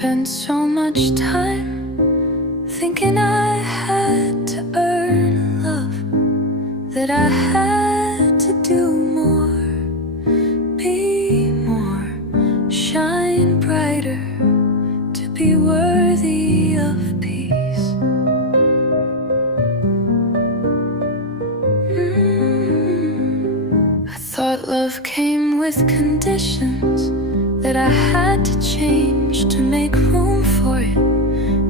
spent so much time thinking I had to earn love, that I had to do more, be more, shine brighter, to be worthy of peace. I thought love came with conditions, that I had to change to make room for it,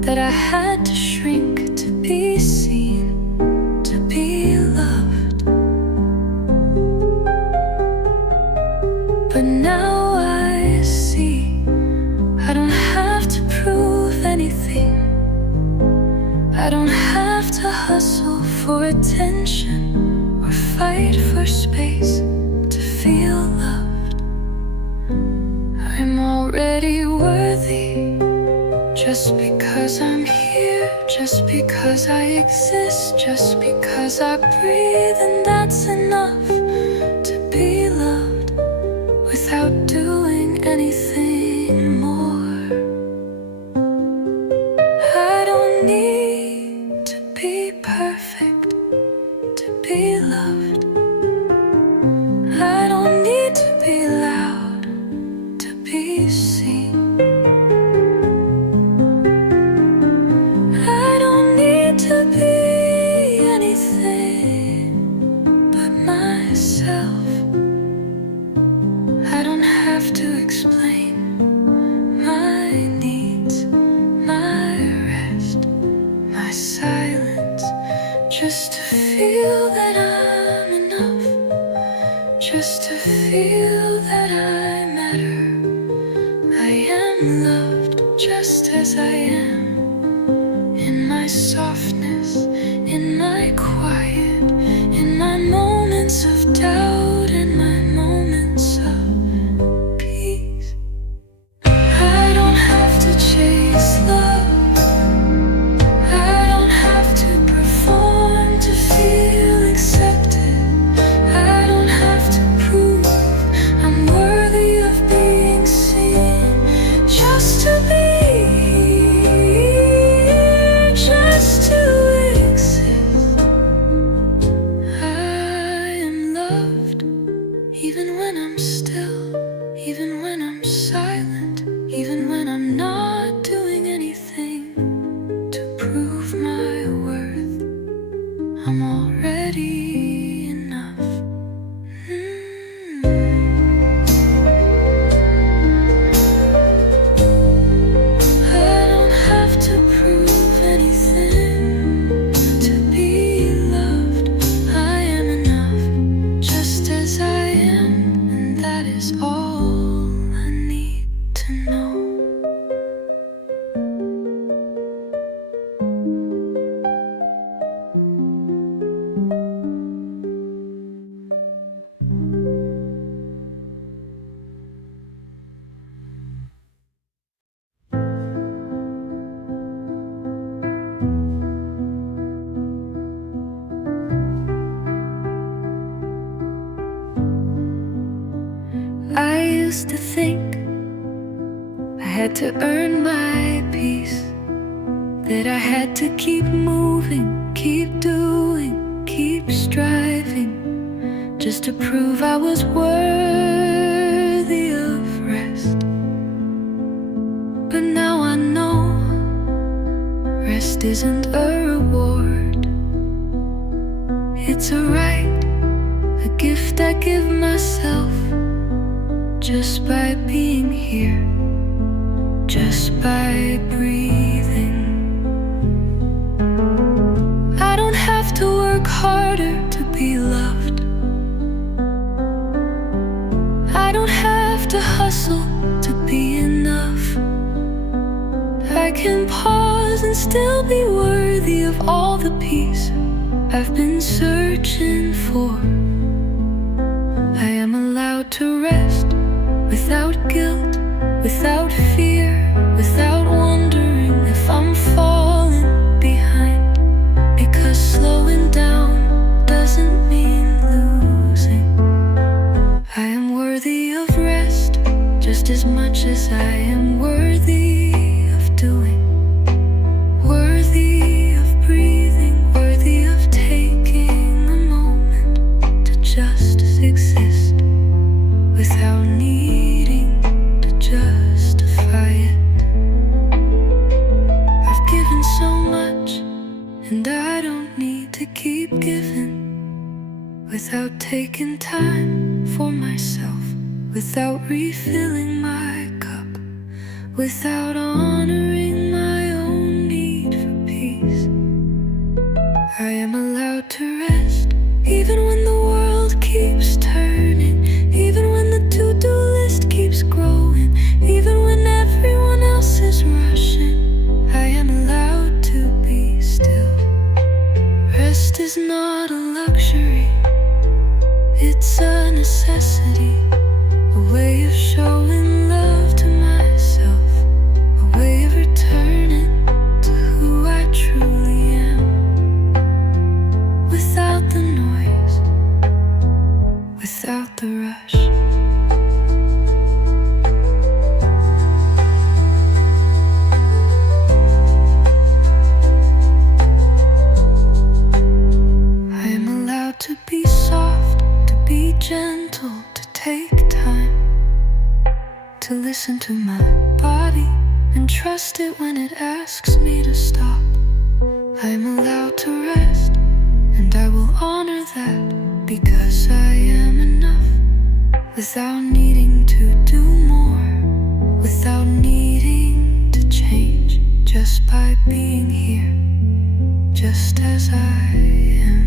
that I had to shrink to be seen, to be loved. But now I see I don't have to prove anything. I don't have to hustle for attention or fight for space to feel loved. I'm already worthy, just because I'm here, just because I exist, just because I breathe, and that's enough to be loved without doing anything more. I don't need to be perfect to be loved. I don't need to be loud to be seen. I don't need to be anything but myself. I don't have to explain my needs, my rest, my silence, just to feel that I'm enough, just to feel that I matter. I am loved just as I am, in my softness, in my quiet, in my moments of doubt, in my moments of peace. I don't have to chase love, I don't have to perform to feel accepted. I don't have to prove I'm worthy of being seen, just to be here, just to exist. I am loved, even when I'm still, even when I'm silent, even when I'm not doing anything to prove my worth. I'm already enough. I don't have to prove anything to be loved. I am enough, just as I am, and that is all I need to know. I used to think I had to earn my peace, that I had to keep moving, keep doing, keep striving, just to prove I was worthy of rest. But now I know rest isn't a reward, it's a right, a gift I give myself, just by being here, just by breathing. I don't have to work harder to be loved. I don't have to hustle to be enough. I can pause and still be worthy of all the peace I've been searching for. I am allowed to rest without guilt, without fear, without wondering if I'm falling behind, because slowing down doesn't mean losing. I am worthy of rest just as much as I am worthy to keep giving without taking time for myself, without refilling my cup, without honoring my own need for peace. I am allowed to rest, even when the world keeps turning, even when the to-do list keeps growing, even when everyone else is rushing. I am allowed to be still. Rest is not a luxury, it's a necessity, a way of showing love to myself, a way of returning to who I truly am, without the noise, without the rush. I am allowed to be soft, to be gentle, to take time, to listen to my body and trust it when it asks me to stop. I am allowed to rest, and I will honor that, because I am enough, without needing to do more, without needing to change, just by being here, just as I am.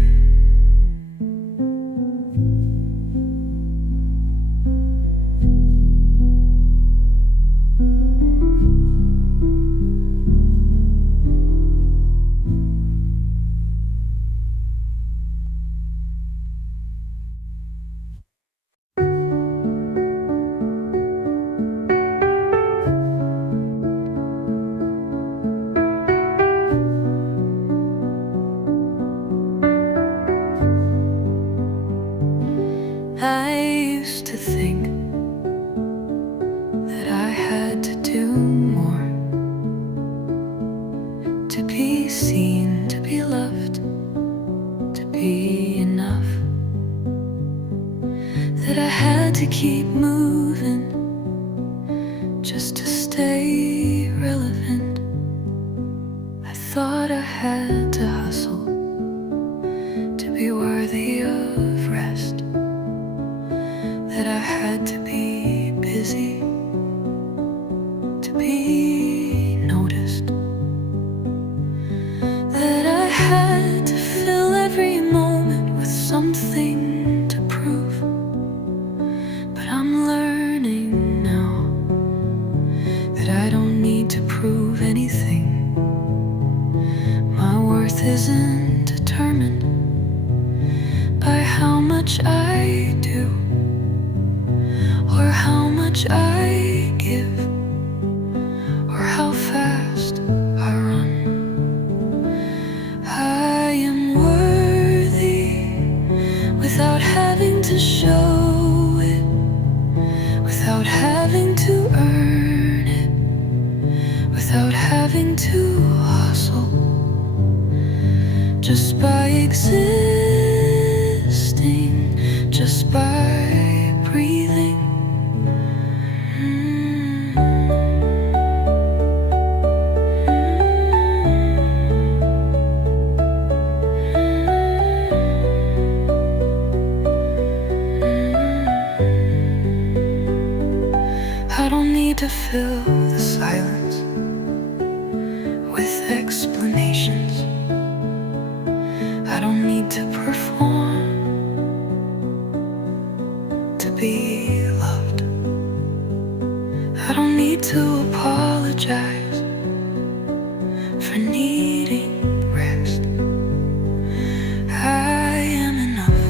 I used to think that I had to do more, to be seen, to be loved, to be enough, that I had to keep moving just to stay relevant. I thought I had to hustle to be worthy of rest, that I had to be busy to be noticed, that I had to fill every moment with something to prove. But I'm learning now that I don't need to prove anything. My worth isn't determined by how much I do, or how much I give, or how fast I run. I am worthy without having to show it, without having to earn it, without having to hustle, just by existing, just by breathing. I don't need to fill the silence with explanations. I don't need to perform to be loved. I don't need to apologize for needing rest. I am enough,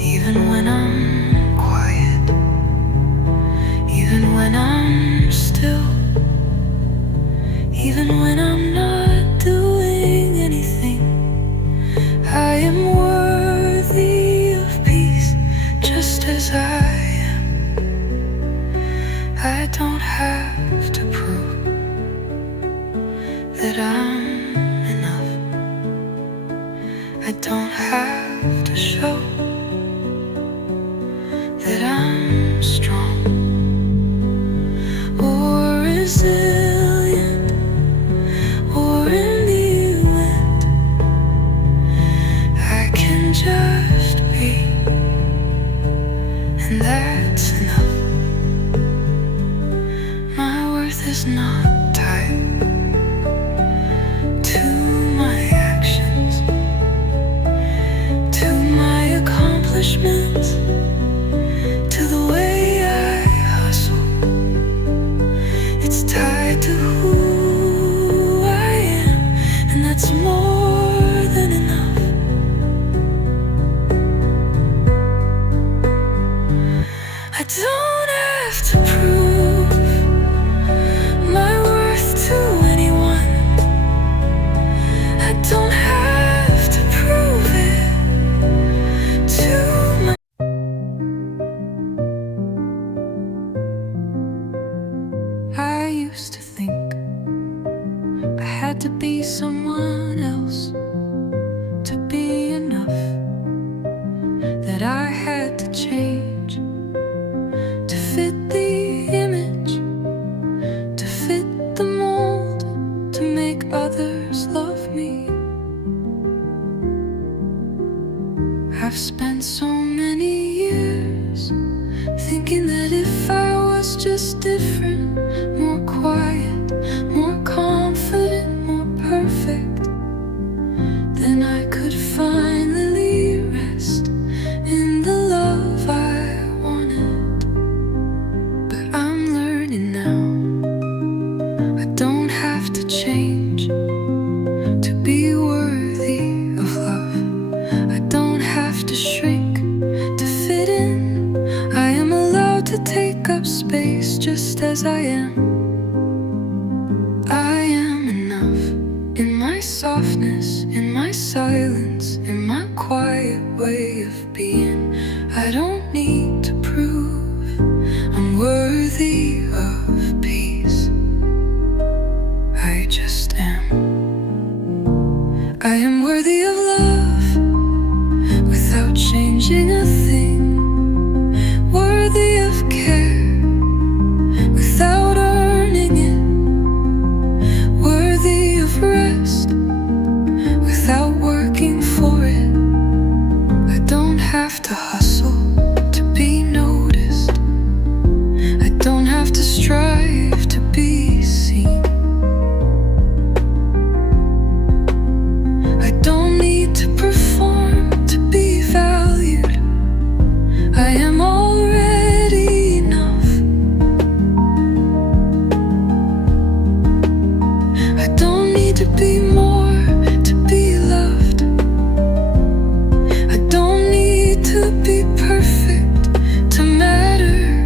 even when I'm quiet, even when I'm still, even when I'm not doing anything. I am worthy of peace, just as I am. I don't have to prove that I'm enough. I don't have to show that I'm strong or resilient or in the wind. is not tied to my actions, to my accomplishments, to the way I hustle. It's tied to who I am, and that's more than enough. I don't have to prove my worth to anyone. I don't have to prove it to my... I used to think I had to be someone else to be enough, that I had to change to fit the image, to fit the mold, to make others love me. I've spent so many years thinking that if I was just different, more quiet, more confident, more perfect, then I could finally rest in the love I wanted. But I'm learning now, I don't have to change to be worthy of love. I don't have to shrink to fit in. I am allowed to take up space just as I am. I am enough in my softness, in my silence, in my quiet way of being. I don't need to prove I'm worthy of peace. I just am. I am worthy of love without changing a thing, worthy of care without earning it, worthy of rest without working for it. I don't have to hustle to be noticed. I don't have to strive to be seen. I don't need to perform to be valued. I am already enough. I don't need to be more to be loved. I don't need to be perfect to matter.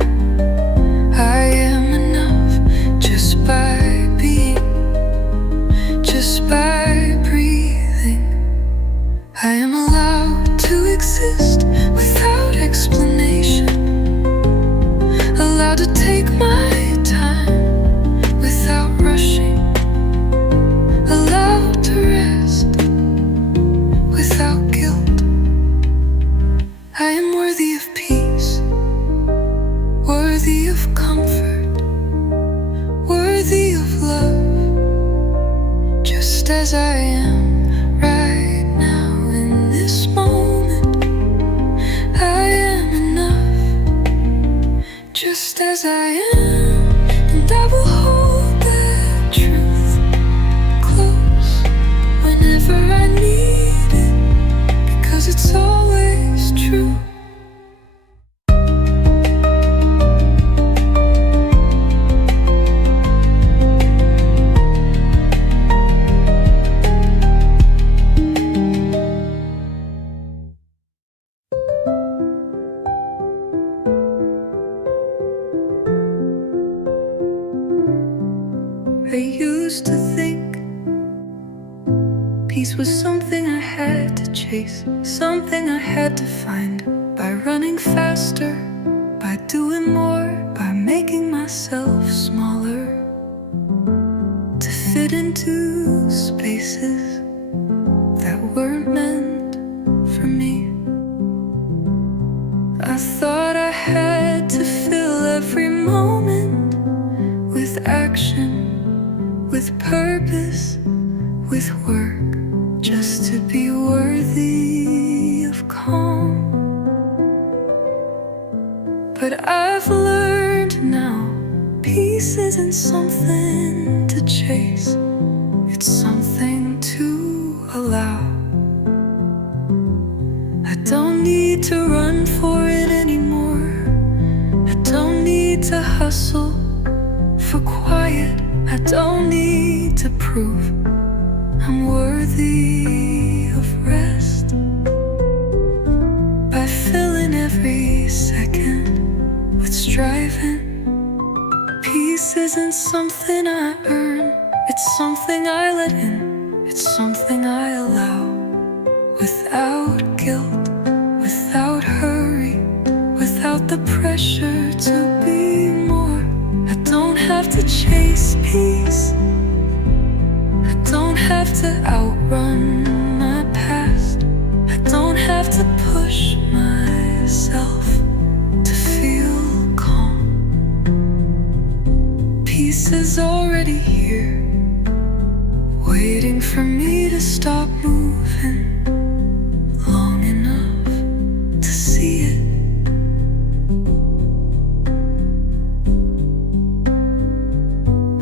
I am enough just by being, just by breathing. I am allowed to exist without explanation, allowed to take my time without rushing, allowed to rest without guilt. I am worthy of peace, worthy of comfort, worthy of love, just as I am right now in this moment. I am enough, just as I am, and I will hold that truth close whenever I need it, because it's always true. I used to think peace was something I had to chase, something I had to find by running faster, by doing more, by making myself smaller, to fit into spaces that weren't meant for me. I thought I had to fill every moment with action, with purpose, with work, just to be worthy of calm. But I've learned now, peace Peace isn't something to chase, it's something to allow. I don't need to run for it anymore. I don't need to hustle for quiet. I don't need to prove I'm worthy of rest by filling every second with striving. Peace isn't something I earn, it's something I let in, it's something I allow. Without guilt, without hurry, without the pressure to be more. I don't have to chase peace, I don't have to outrun my past. I don't have to push myself to feel calm. Peace is already here, waiting for me to stop moving long enough to see it.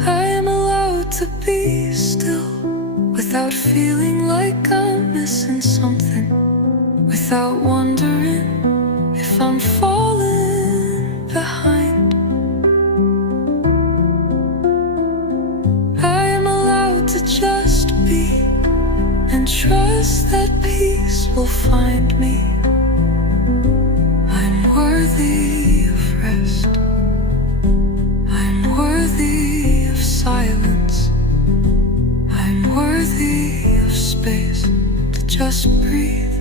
I am allowed to be still without feeling like I'm missing something, without wondering if I'm falling behind. I am allowed to just be and trust that peace will find me. I'm worthy of rest, I'm worthy of silence, I'm worthy of space to just breathe,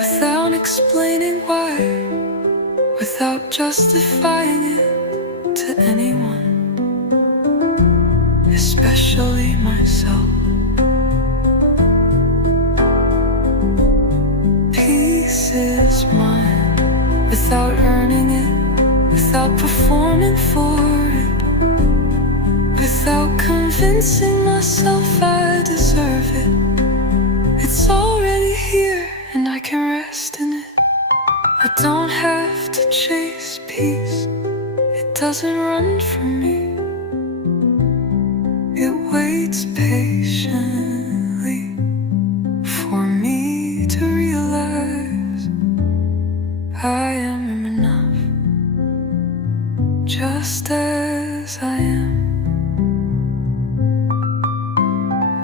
without explaining why, without justifying it to anyone, especially myself. Peace is mine, without earning it, without performing for it, without convincing myself I deserve it. It's already here and I can rest in it. I don't have to chase peace, it doesn't run from me. It waits patiently for me to realize I am enough, just as I am.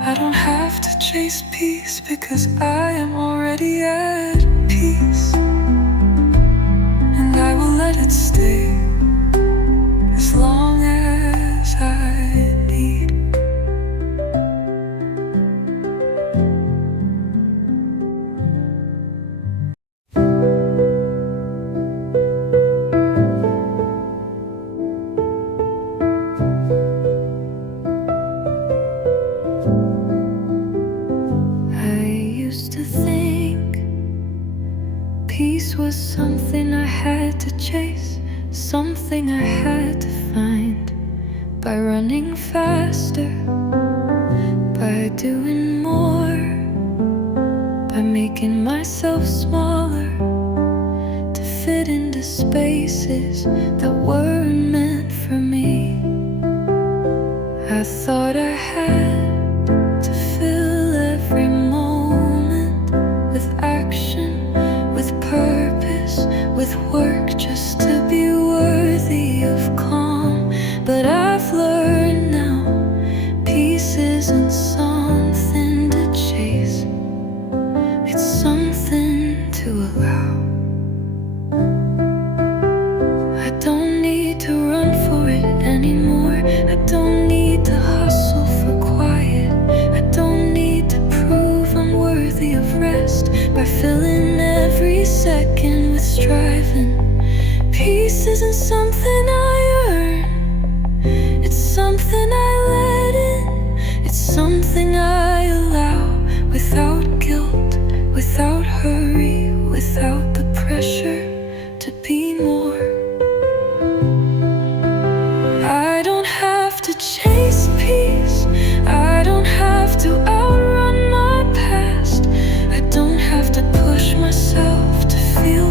I don't have to chase peace because I am already at peace, and I will let it stay as long as I need. Peace was something I had to chase, something I had to find, by running faster, by doing more, by making myself smaller, to fit into spaces that weren't meant for me. I thought I had to fill every moment with action, with purpose, with work, just to be worthy of calm. But I've learned now, peace isn't something to chase, it's something to allow. I don't need to run for it anymore. I don't need to hustle for quiet. I don't need to prove I'm worthy of rest by filling every second with striving. Peace isn't something I earn, it's something I let in, it's something I allow, without guilt, without hurry, without the pressure to be more. I don't have to chase peace, I don't have to outrun my past, I don't have to push myself to feel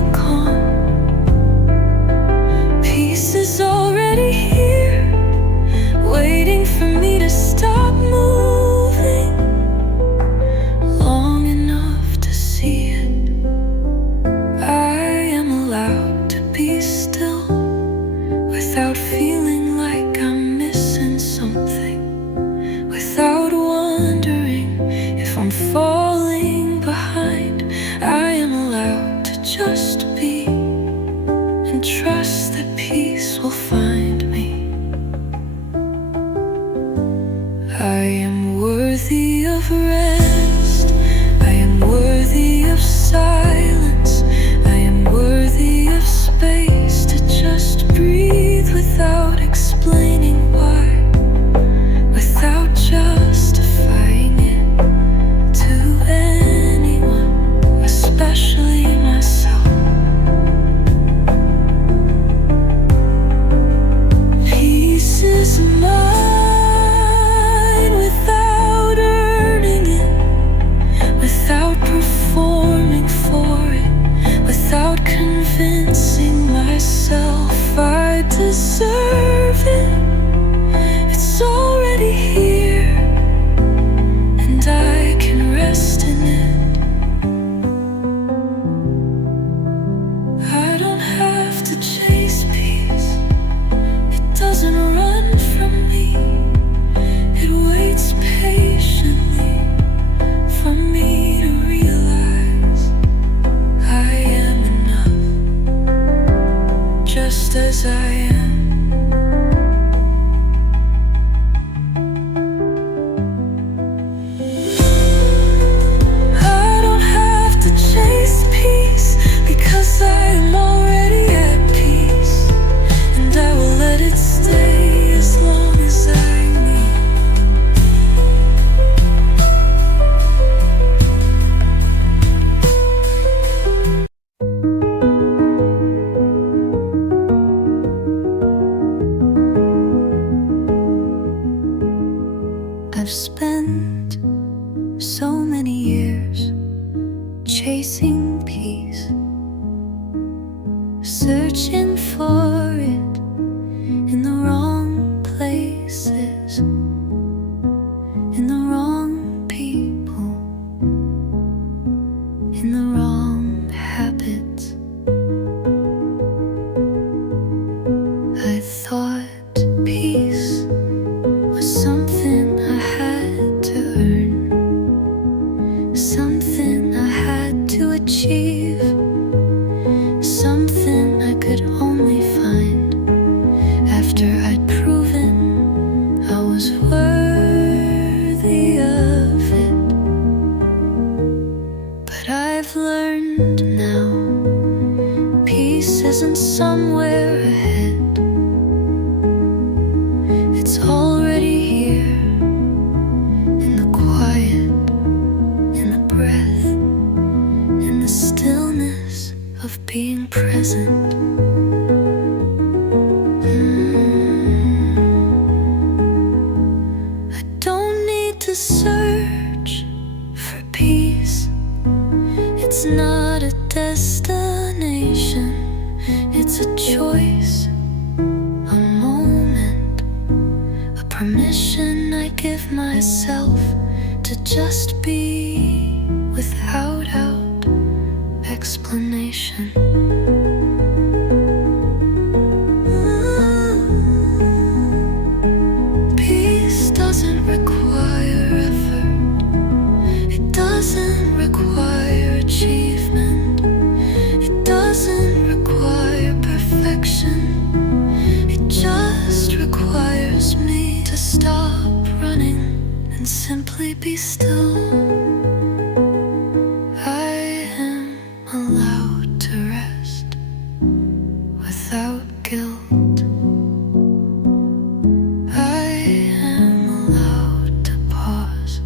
of rest. I am worthy of silence. I am worthy of space to just breathe without explaining why, without justifying it to anyone, especially myself. Peace is mine without earning it, without performing for it, without convincing myself I deserve it. It's already here, and I can rest in it. I don't have to chase peace. It doesn't run from me. It waits patiently for me to realize I am enough, just as I am. I don't have to chase peace because I am already at peace, and I will let it stay as long as I need. I've spent so many years chasing peace, searching for it in the wrong places, in the wrong people, in the wrong habits. I thought peace was something I had to earn, something I had to achieve, something I could only find after I'd proven I was worthy of it. But I've learned now, peace isn't somewhere ahead. It's already here, in the quiet, in the breath, in the stillness of being present. I don't need to search for peace. It's not a destination, it's a choice, a moment, a permission I give myself to just be without explanation. Peace doesn't require effort. It doesn't require achievement. It doesn't require perfection. It just requires me to stop running and simply be still. I am allowed to rest without guilt. I am allowed to pause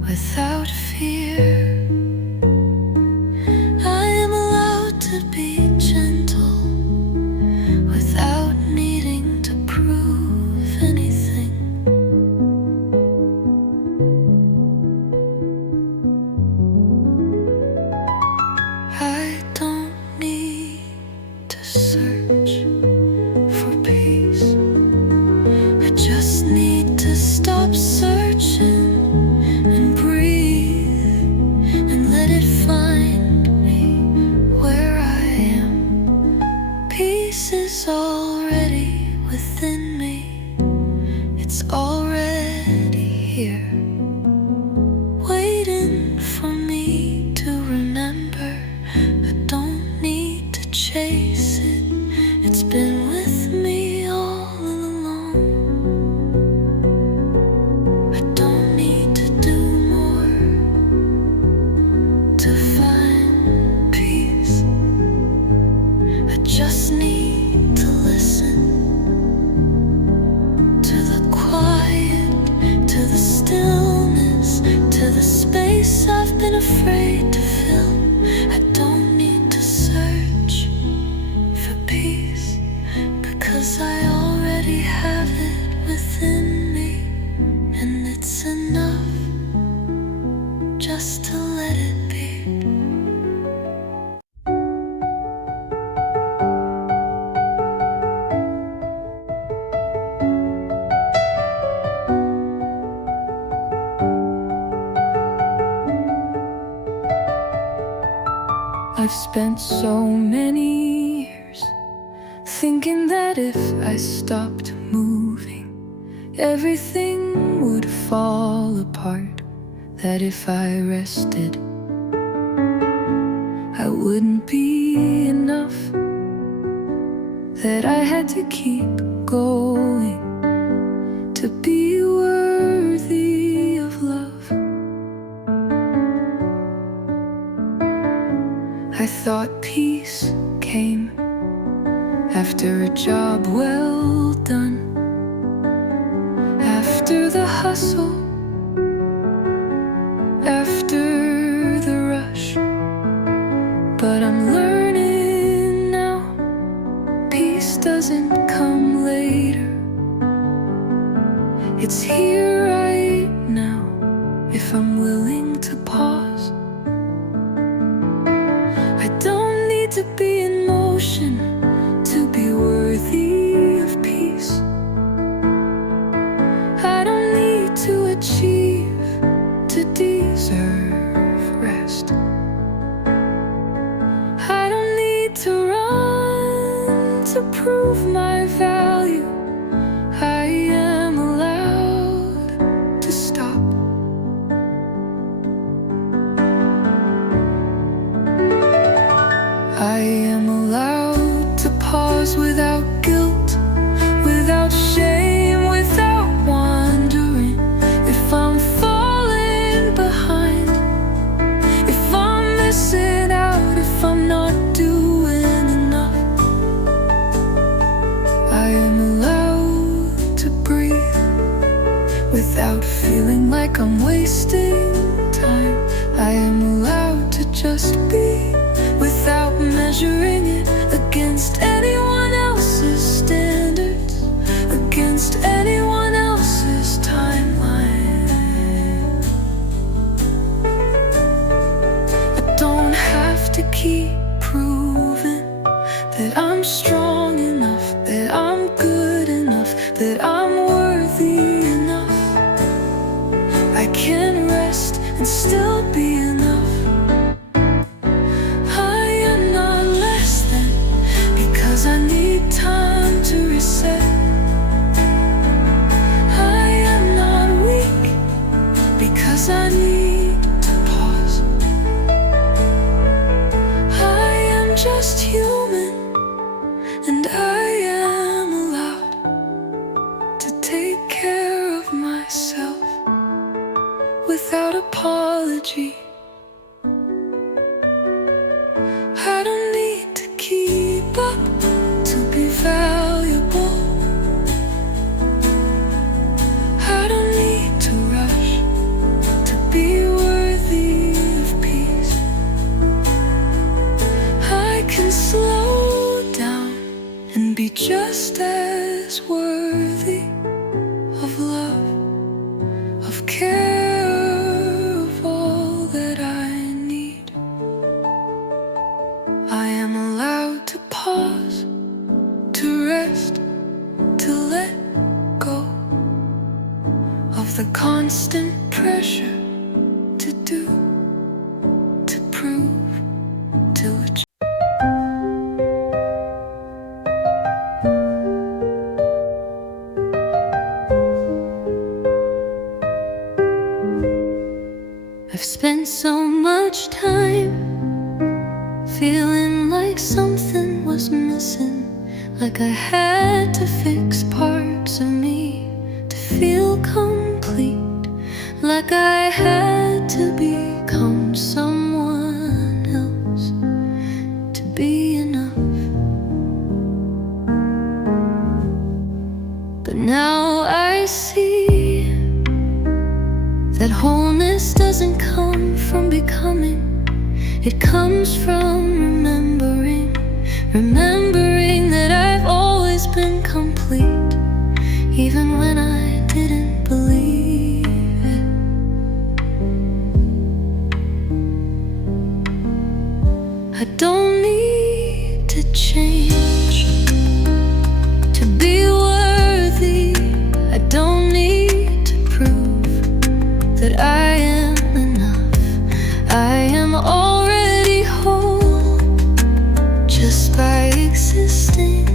without fear. I am allowed to be gentle without needing to prove anything. I don't need to search for peace. I just need to stop searching and breathe and let it find me where I am. Peace is already within me. It's already here, waiting for me to remember. I don't need to chase it. It's been with me all along. I don't need to do afraid to fill. I don't need to search for peace, because I already have it within me. And it's enough just to let it be. I've spent so many years thinking that if I stopped moving, everything would fall apart. That if I rested, I wouldn't be enough. That I had to keep going to be worthy of love. I thought peace came after a job well done, after the hustle, after the rush. But I'm learning now, peace doesn't come later. It's here right now, if I'm willing to pause. I don't need to be in motion to be worthy of peace. I don't need to achieve to deserve rest. I don't need to run to prove my value. I am allowed to stop. I am allowed to pause without guilt, without shame, without wondering if I'm falling behind, if I'm missing out, if I'm not doing enough. I am allowed to breathe without feeling like I'm wasting time. I am allowed to just be without measuring it against anyone else's standards, against anyone else's timeline. I don't have to keep proving that I'm strong enough, that I'm good enough, that I'm worthy enough. I can rest and still be enough. I need time to reset. I am not weak because I need to pause. I am just human, and I am allowed to take care of myself without apology. I don't need to keep up to be valuable. I don't need to rush to be worthy of peace. I can slow down and be just as worthy of love, of care, of all that I need. I am allowed to pause, to rest, to let go of the constant pressure to do, to prove, to achieve. I've spent so much time feeling like something was missing, like I had to fix parts of me to feel complete, like I had to become someone else to be enough. But now I see that wholeness doesn't come from becoming, it comes from remembering. Remembering that I've always been complete, even when I didn't believe it. I don't need to change to be worthy. I don't need to prove that I am enough. I am already whole, just by existing,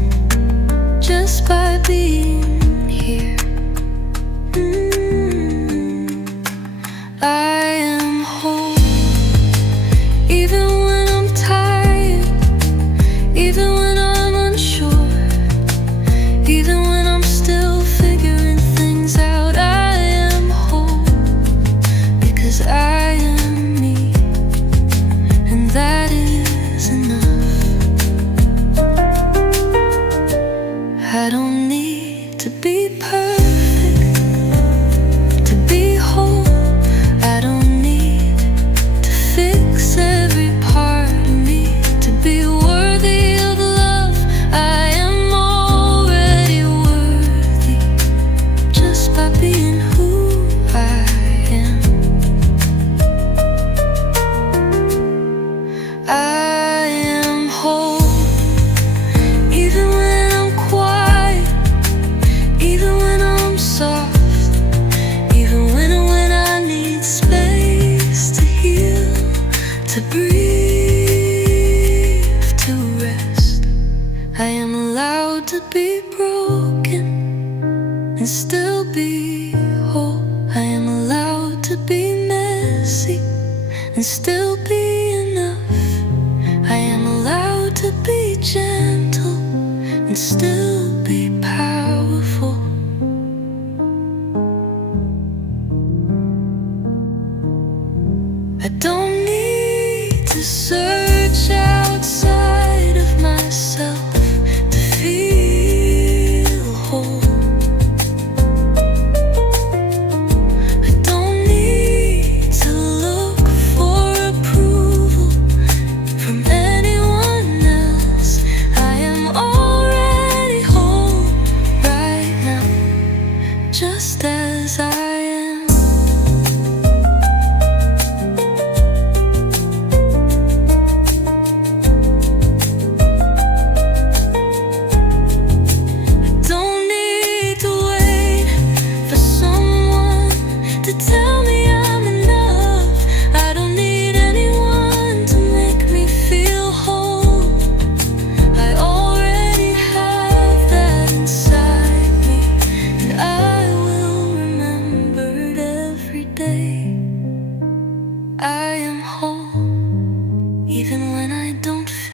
just by being here. I am whole, even when I'm tired, even when I'm unsure, even when I'm still figuring things out. I am whole, because I am me, and that is enough. I don't need to be perfect to be whole. I don't need to fix every part of me to be worthy of love. I am already worthy, just by being who I am. I am whole, even when I'm quiet, even when I'm soft, even when I need space to heal, to breathe, to rest. I am allowed to be broken and still be whole. I am allowed to be messy and still be enough. I am allowed to be gentle and still be powerful. I don't need to search outside of myself to feel whole. I don't need to look for approval from anyone else. I am already whole right now, just as I am. Don't need to wait for someone to tell me I'm enough. I don't need anyone to make me feel whole. I already have that inside me, and I will remember it every day. I am whole, even when I don't feel.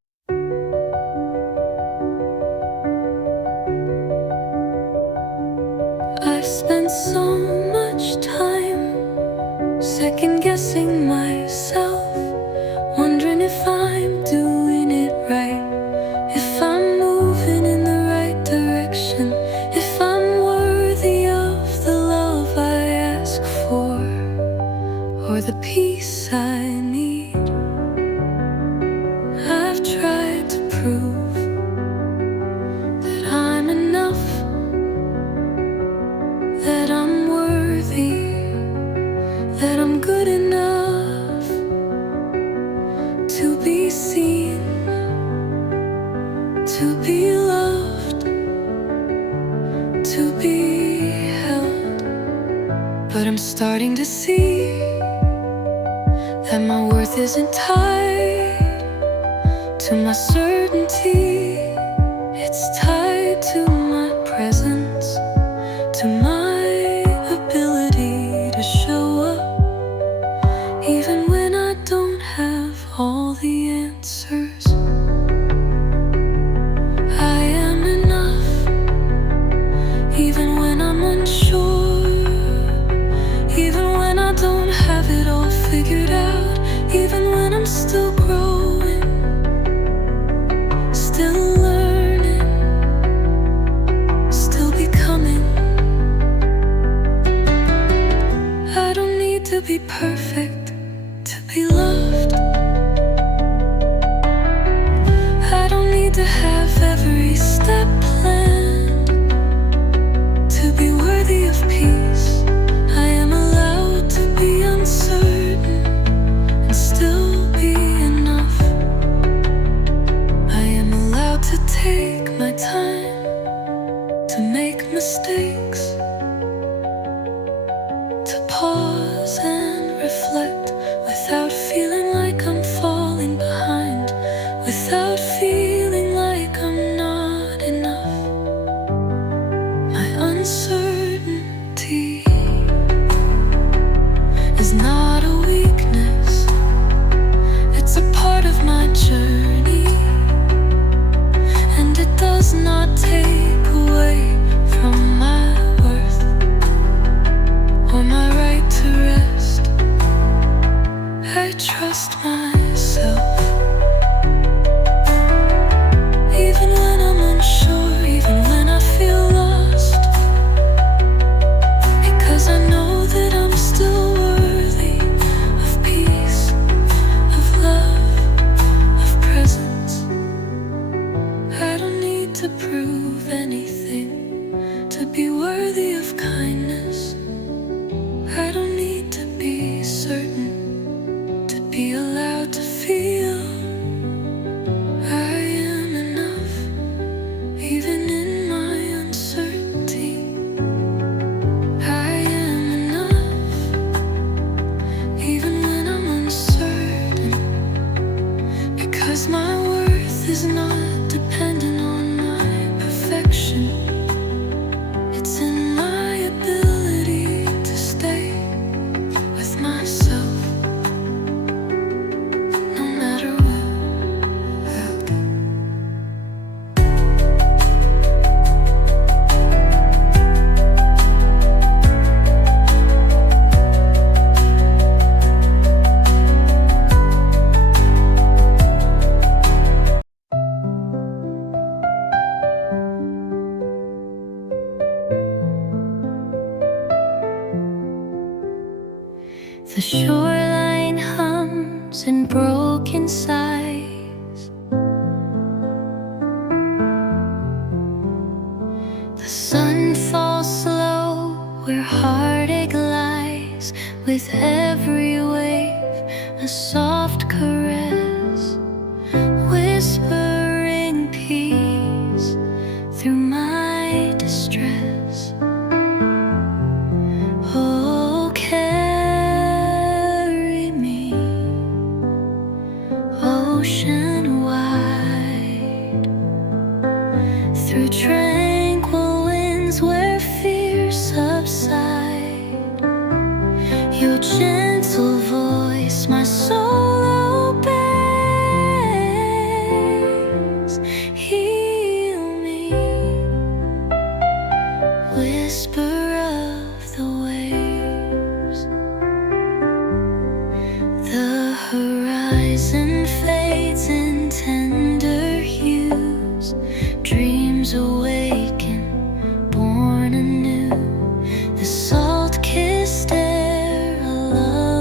I've spent so much time second guessing myself, wondering if I'm doing it right, if I'm moving in the right direction, if I'm worthy of the love I ask for, or the peace I need. I've tried to prove that I'm enough, that I'm worthy, that I'm good enough to be seen, to be loved, to be held. But I'm starting to see that my worth isn't tied to my certainty. It's tied to my presence, to my ability to show up, even when I don't have all the answers. I am enough, even when I'm unsure, even when I don't have it all figured out, even when I'm still growing, still be perfect, to be loved. I don't need to have every step planned to be worthy of peace. I am allowed to be uncertain and still be enough. I am allowed to take my time to make mistakes, to pause and reflect without feeling like I'm falling behind, without feeling like I'm not enough. My uncertainty is not a weakness, it's a part of my journey, and it does not take away from my worth or my right to rest. I trust myself, even when I'm unsure, even when I feel lost, because I know that I'm still worthy of peace, of love, of presence. I don't need to prove anything to be worthy of kindness. I don't need to be certain to be allowed to feel. I am enough, even in my uncertainty. I am enough, even when I'm uncertain, because my worth is not dependent on my perfection. It's in my ability to stay with myself, no matter what. The shoreline hums in broken sighs. The sun falls slow where heartache lies. With every wave, a soft caress, whispering peace through my distress. Oh, carry me ocean wide, through tranquil winds where fears subside. Your gentle voice my soul obeys. Heal me, whisper of the waves. The horizon fades in tender hues. Dreams awaken, born anew. The salt-kissed air, a love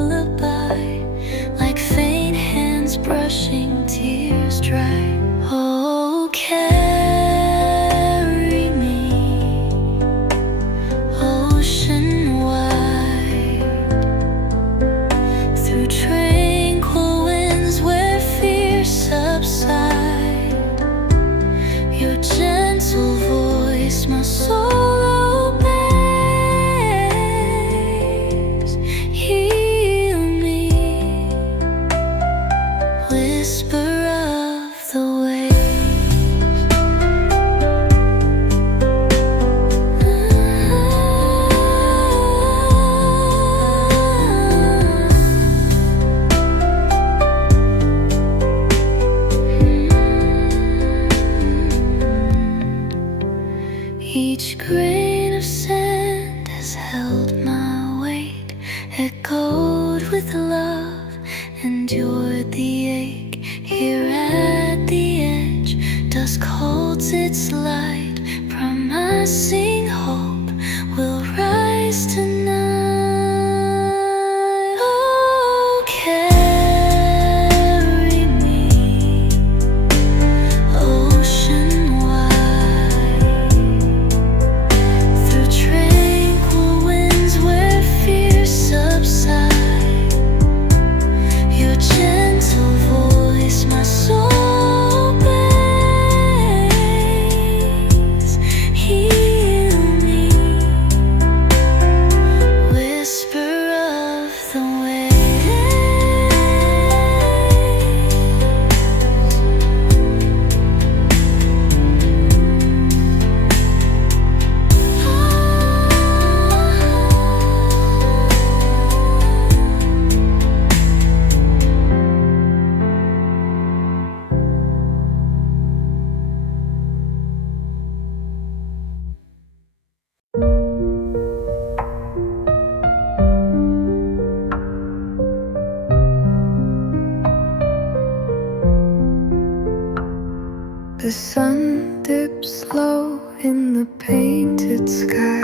The sun dips low in the painted sky,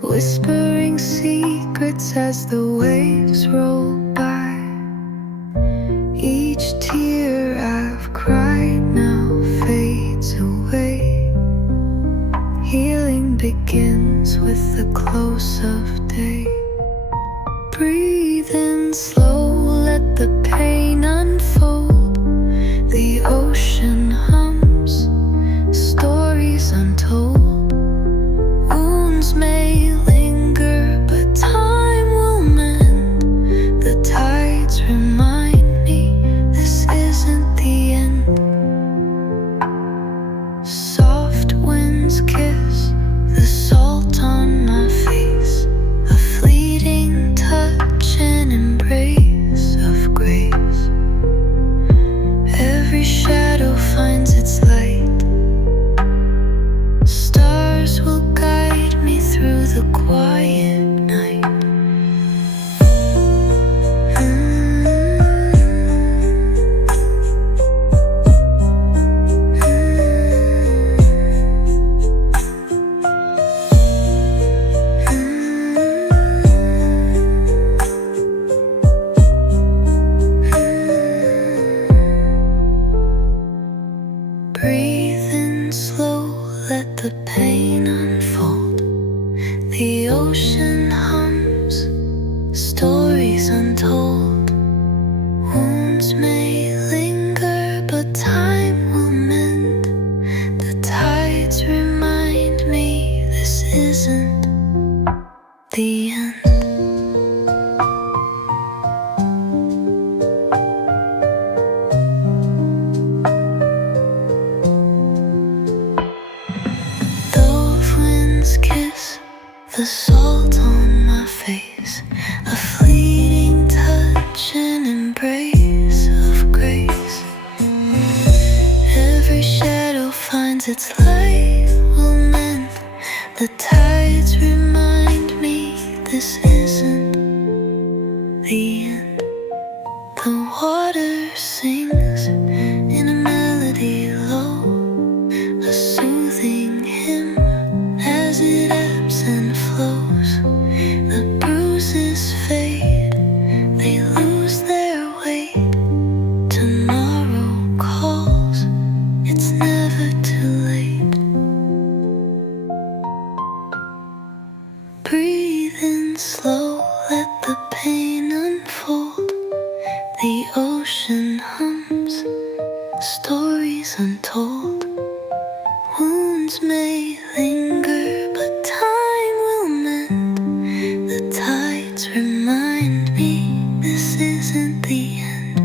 whispering secrets as the waves roll by. Each tear I've cried now fades away. Healing begins with the close of day. Breathe in slow, let the pain unfold. The ocean hums, stories untold. Wounds may linger, but time will mend. The tides remind me this isn't the end. Soft winds kiss the salt on my face, a fleeting touch and embrace of grace. Every shadow finds its light. Stars will guide me through the quiet night. Breathe in slow, let the pain unfold. The ocean hums, stories untold. Wounds may linger, but time will mend. The tides remind me this isn't the end. Kiss the salt on my face, a fleeting touch and embrace of grace. Every shadow finds its light will mend. The tides remind me this isn't the end. The water sings in a melody low, a soothing hymn as it ebbs and flows. The bruises fade, they lose their weight. Tomorrow calls, it's never too late. Breathe in slow, let the pain unfold. The ocean hums, stories untold. Wounds may linger, but time will mend. The tides remind me this isn't the end.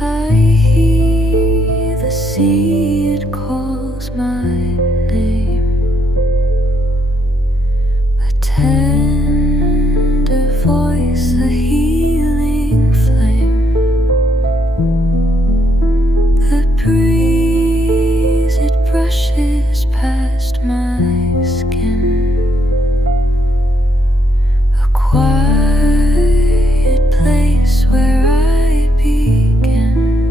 I hear the sea, it calls my name. A tender voice, a healing flame. The breeze, it brushes past my skin. A quiet place where I begin.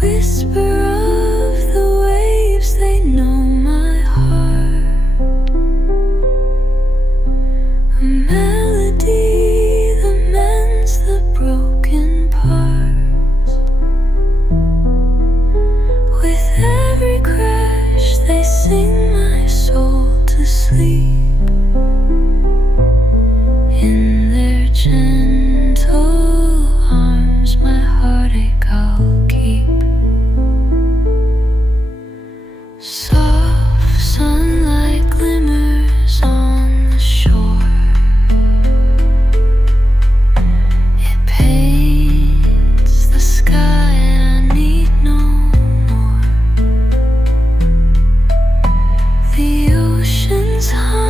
Whisper of the waves, they know my heart. A melody that mends the broken parts. With every crash, they sing my soul to sleep. In their gentle arms, my heartache I'll keep. Soft sunlight glimmers on the shore. It paints the sky, I need no more. The ocean's high.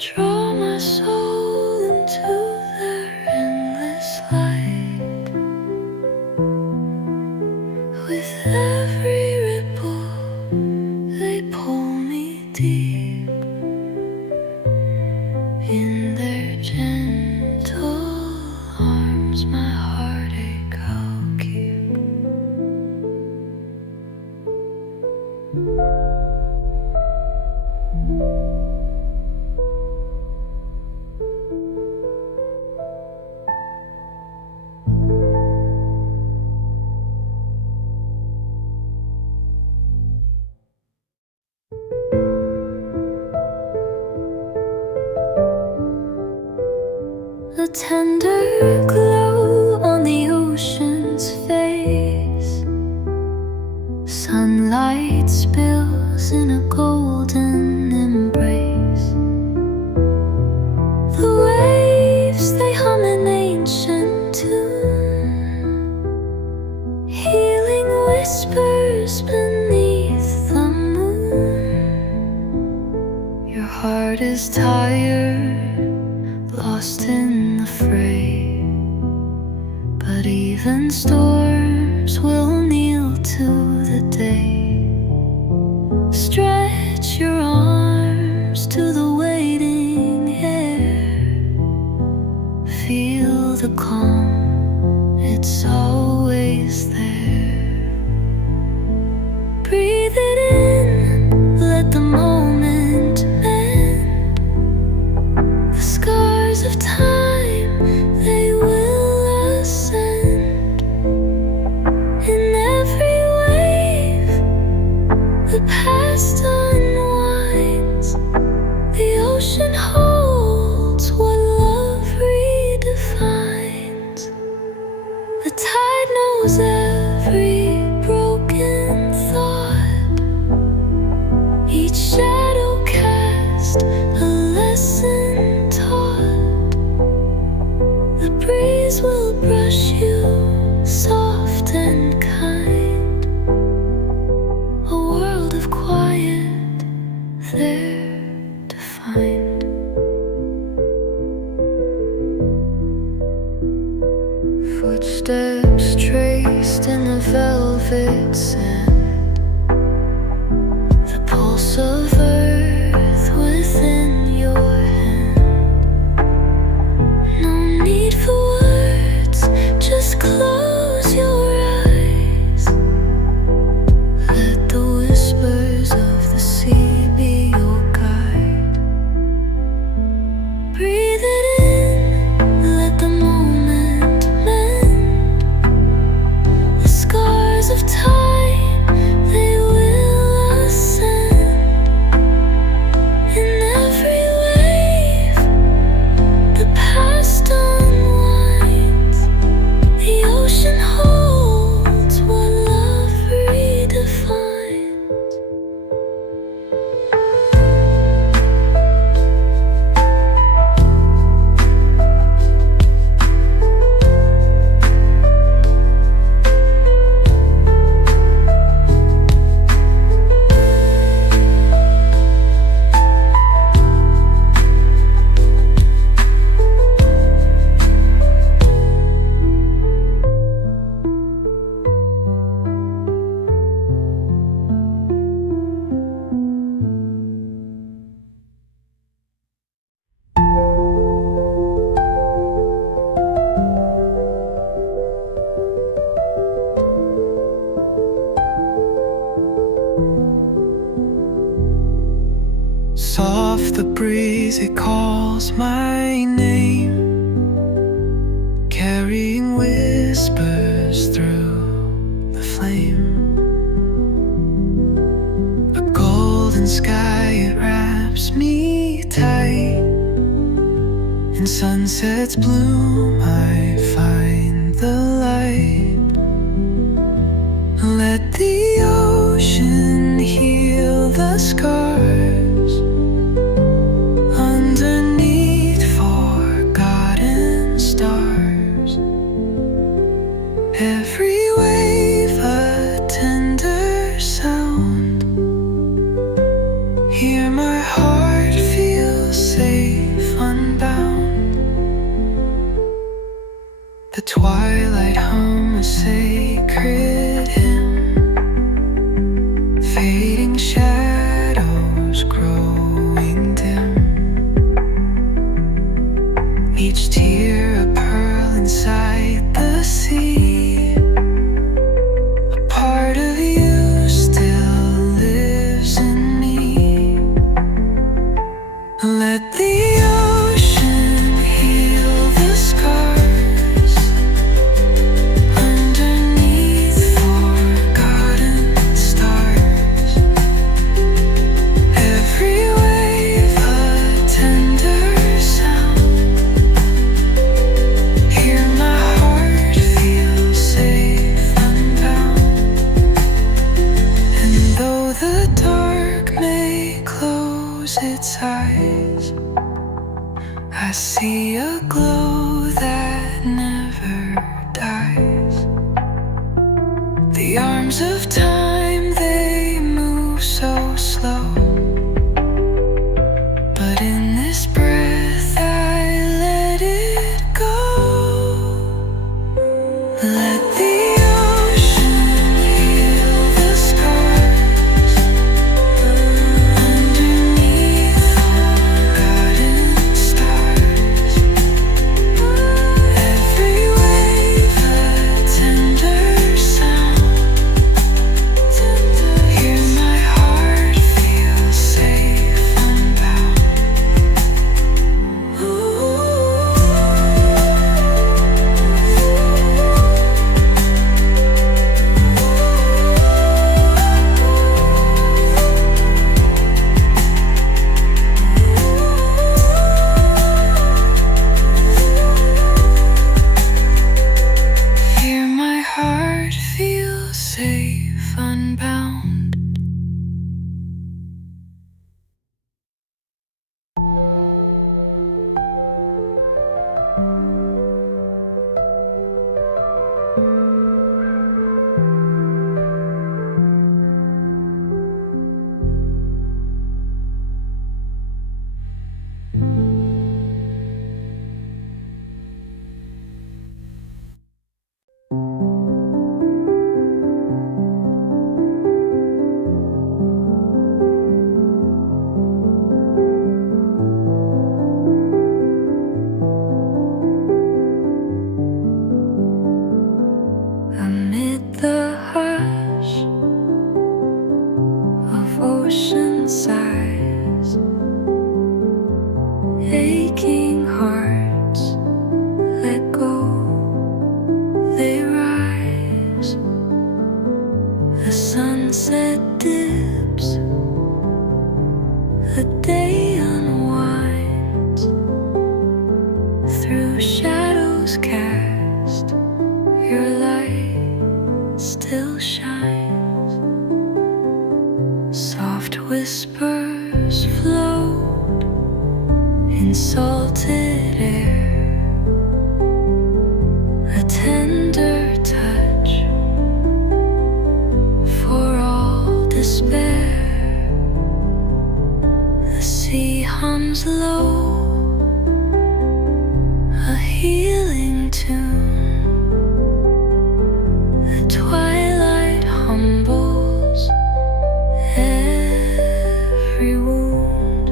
draw my soul into their endless light. With every ripple, they pull me deep in their gentle arms. My heartache I'll keep. The tender glow on the ocean's face, sunlight spills in a golden embrace. The waves, they hum an ancient tune, healing whispers beneath the moon. Your heart is tired, lost in the fray, but even storms will kneel to the day. Stretch your arms to the waiting air. Feel the calm, it's always there. Breathe it in, let the moment mend the scars of time. They will ascend in every wave. The past unwinds. The ocean holds what love redefines. The tide knows every broken thought. Each shadow cast, a lesson taught. The breeze will brush you soft and kind. A world of quiet there to find. Footsteps traced in the velvet sand. The pulse of earth within your hand. No need for words, just close your eyes. Let the whispers of the sea be your guide. Breathe it in, let the moment mend the scars of time. They will ascend in every wave. The past unwinds. The ocean holds what love redefines. Soft the breeze, it calls my name, carrying whispers through the flame. A golden sky, it wraps me tight. In sunset's bloom, I find the light. Let the ocean heal the scars underneath forgotten stars. Every wave a tender sound. Hear my heart feel safe Let the ocean heal the scars underneath forgotten stars. Every wave a tender sound. Hear my heart feel safe and bound. And though the dark may close its eyes, I see a glow that never dies. The arms of time, they move so slow, but in this breath I let it go. Let the ocean heal the scars underneath forgotten stars. Every wave a tender sound. Hear my heart feel safe and bound. Hear my heart feel safe, unbound. Amid the hush of ocean sighs, aching hearts let go, they rise. The sunset dips, the day unwinds, through shadows cast, your light still shines. Soft whispers float in salted air, a tender touch for all despair. The sea hums low, a healing tune. The twilight humbles every wound.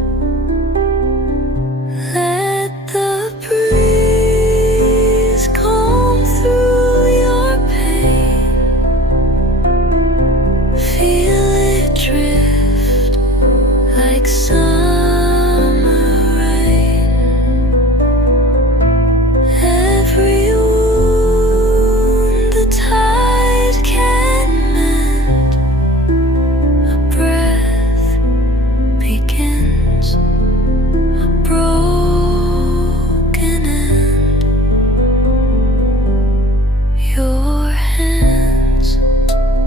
Let the breeze comb through your pain. Feel it drift like summer rain. Every wound the tide can mend. A breath begins a broken end. Your hands,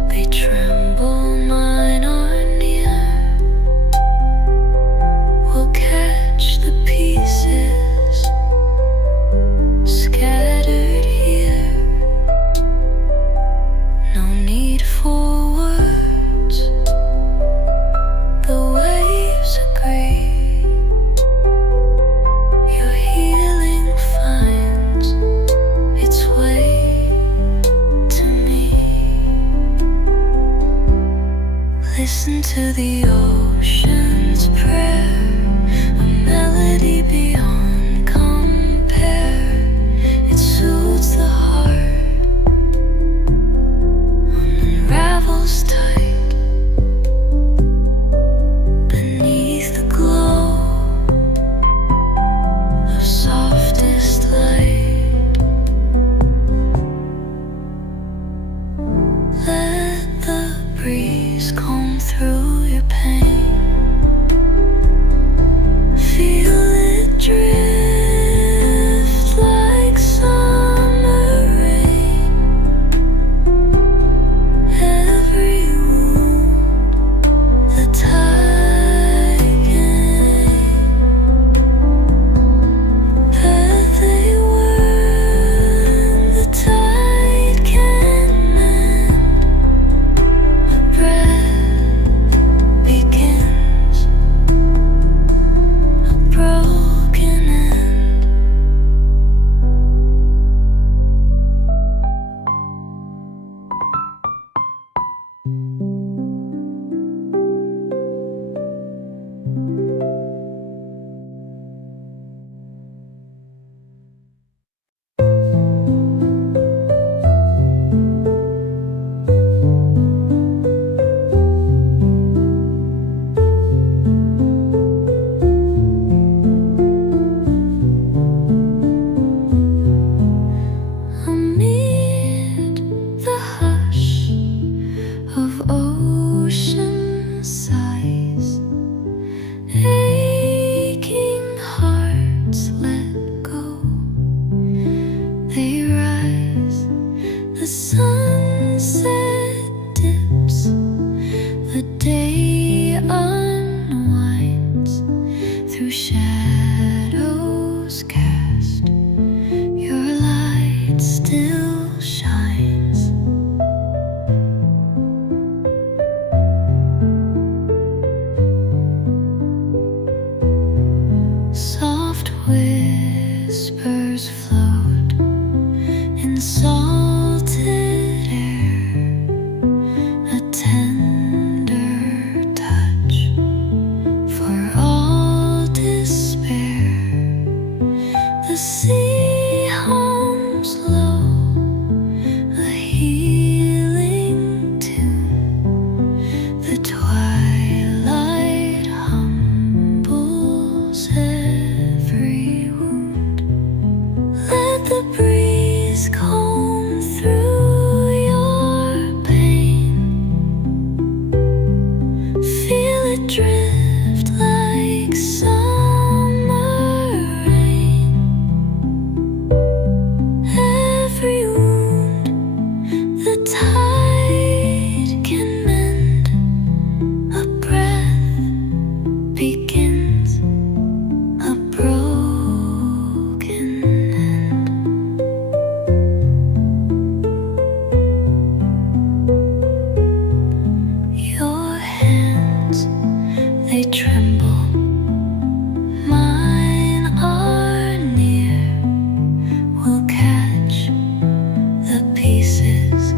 they tremble, mine are near. We'll catch the pieces scattered here. No need for words, the waves agree. Your healing finds its way to me. Listen to the ocean's prayer, a melody beyond compare. It soothes the heart, unravels tight beneath the glow. through shadows cast, your light still shines. Soft whispers float in salted air, a tender touch for all despair. The sea hums low, a healing tune. The twilight humbles every wound. Let the breeze comb through your pain. Feel it drift like summer rain. Every wound the tide can mend. A breath begins a broken end. Your hands, they tremble, mine are near. We'll catch the pieces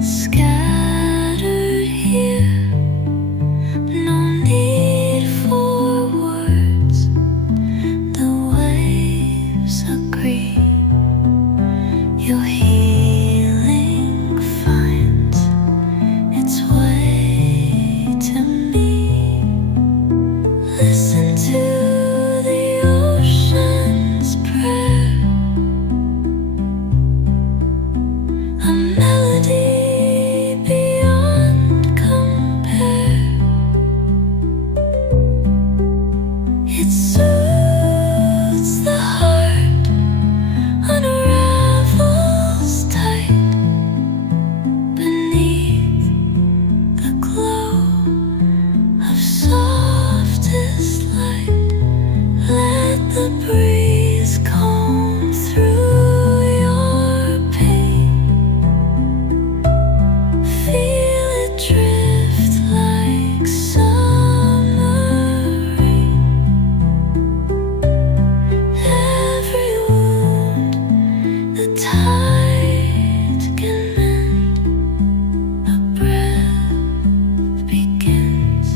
scattered here. No need for words, the waves agree. Your healing finds its way to me. Listen to the ocean's prayer, a melody beyond compare. It soothes the heart, unravels tight beneath the glow of softest light. Let the breeze comb through your pain. Feel it drift like summer rain. Every wound the tide can mend. A breath begins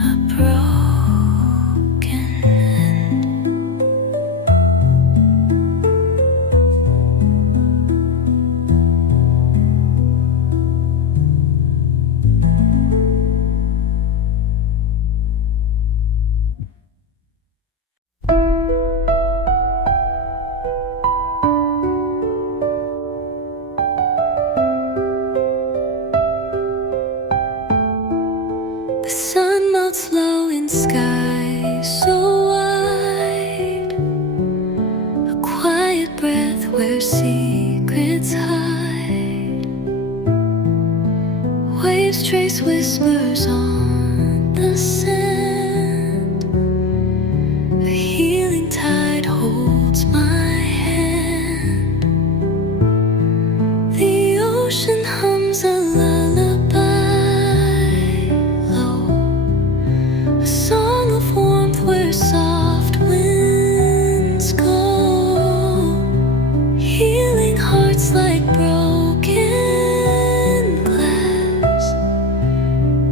a broken end. The sun melts low in sky so wide, a quiet breath where secrets hide. Waves trace whispers on the sand. A healing tide holds my hand. The ocean hums a lullaby low, a song of warmth where soft winds go. Healing hearts like broken glass.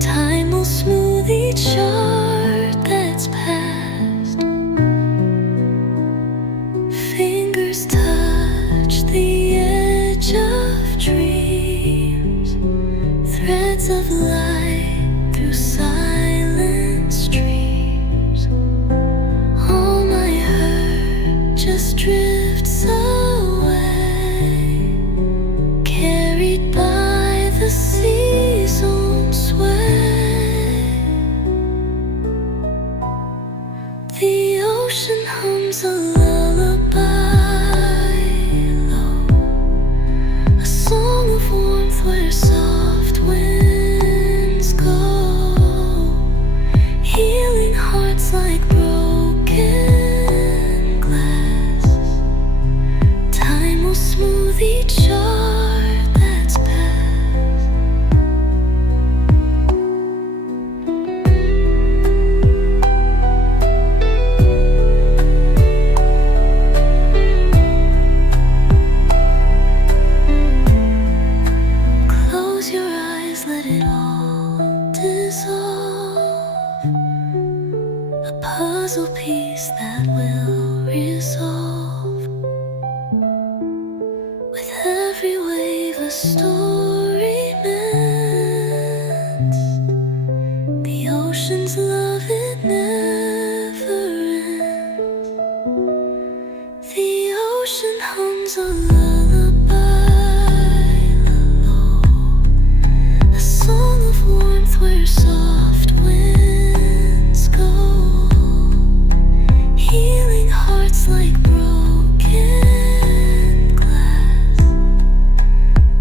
Time will smooth each heart that's past. Fingers touch the edge of dreams, threads of light through silent streams. All my hurt just drifts away, carried by the sea's own sway. The ocean hums a lullaby low, a song of warmth where soft winds go. Healing hearts like broken peace that will resolve. With every wave a story mends. The ocean's love, it never ends. The ocean hums a lullaby low, a song of warmth where soft winds go, healing hearts like broken glass.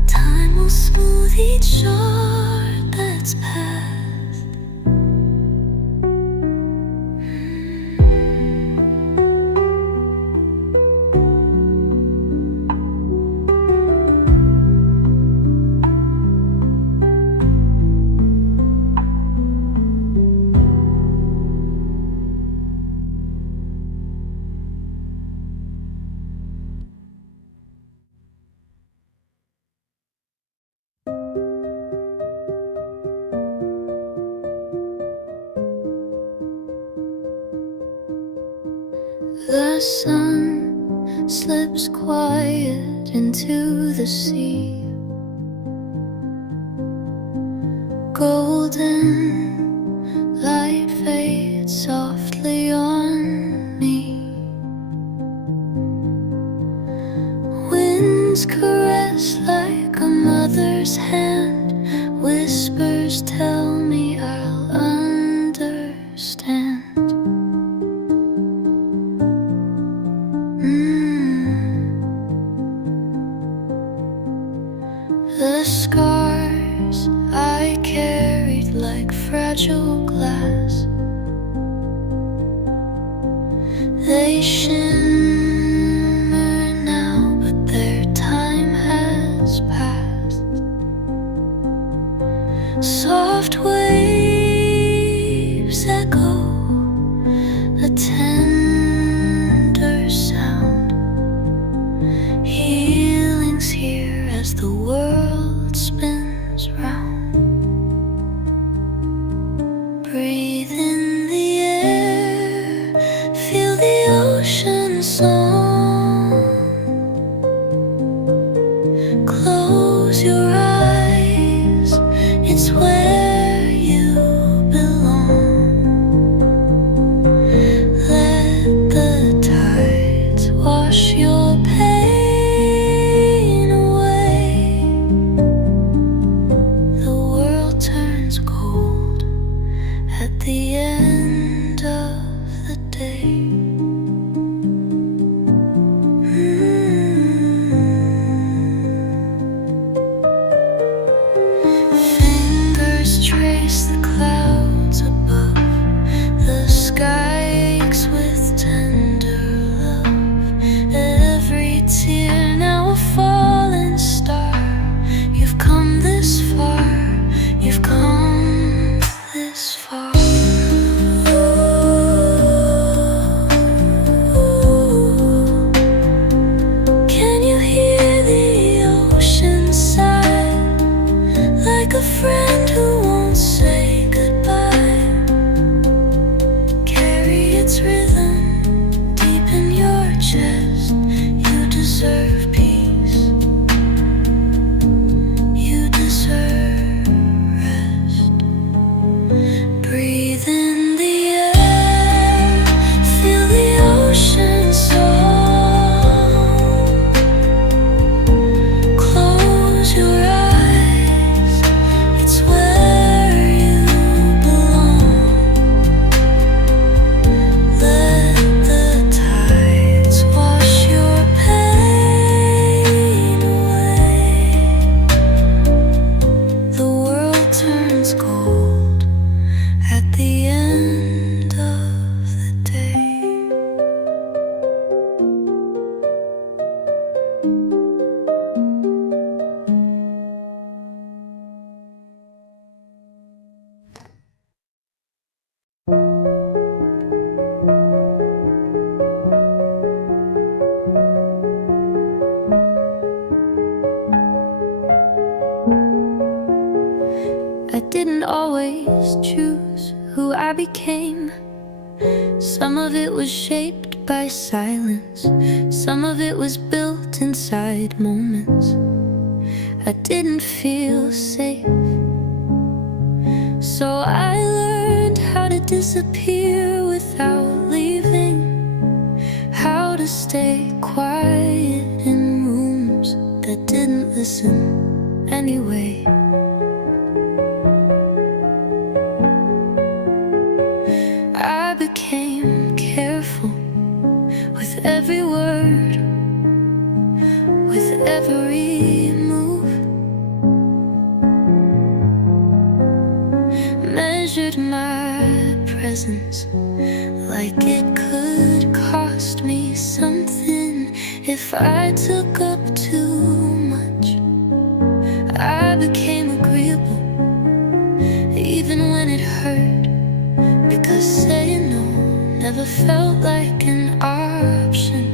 Time will smooth each shard that's past. The sun slips quiet into the sea. Golden light fades softly on me. Winds caress like a mother's hand. Whispers tell me I'll understand. The scars I carried like fragile glass, they shimmer now, but their time has passed. Soft waves echo a tender sound. Healing's here as the world spins round. Breathe in the air, feel the ocean song. Close your eyes, it's where you belong. Let the tides wash your pain away. The world turns cold at the end of the day. Fingers trace the clouds above. The sky aches with tender love. Every tear now a fallen star. You've come this far, you've come this far. Can you hear the ocean sigh? Like a friend who won't say goodbye. Carry its rhythm deep in your chest. You deserve peace. You deserve rest. Breathe in the air, feel the ocean song. Close your eyes, it's where you belong. Let the tides wash your pain away. The world turns cold at the end of the day. I didn't always choose who I became. Some of it was shaped by silence, some of it was built inside moments I didn't feel safe. So I learned how to disappear without leaving, how to stay quiet in rooms that didn't listen anyway. I became careful with every word, with every move, measured my presence like it could cost me something if I took up too much. I became agreeable even when it hurt, because saying no never felt like an option.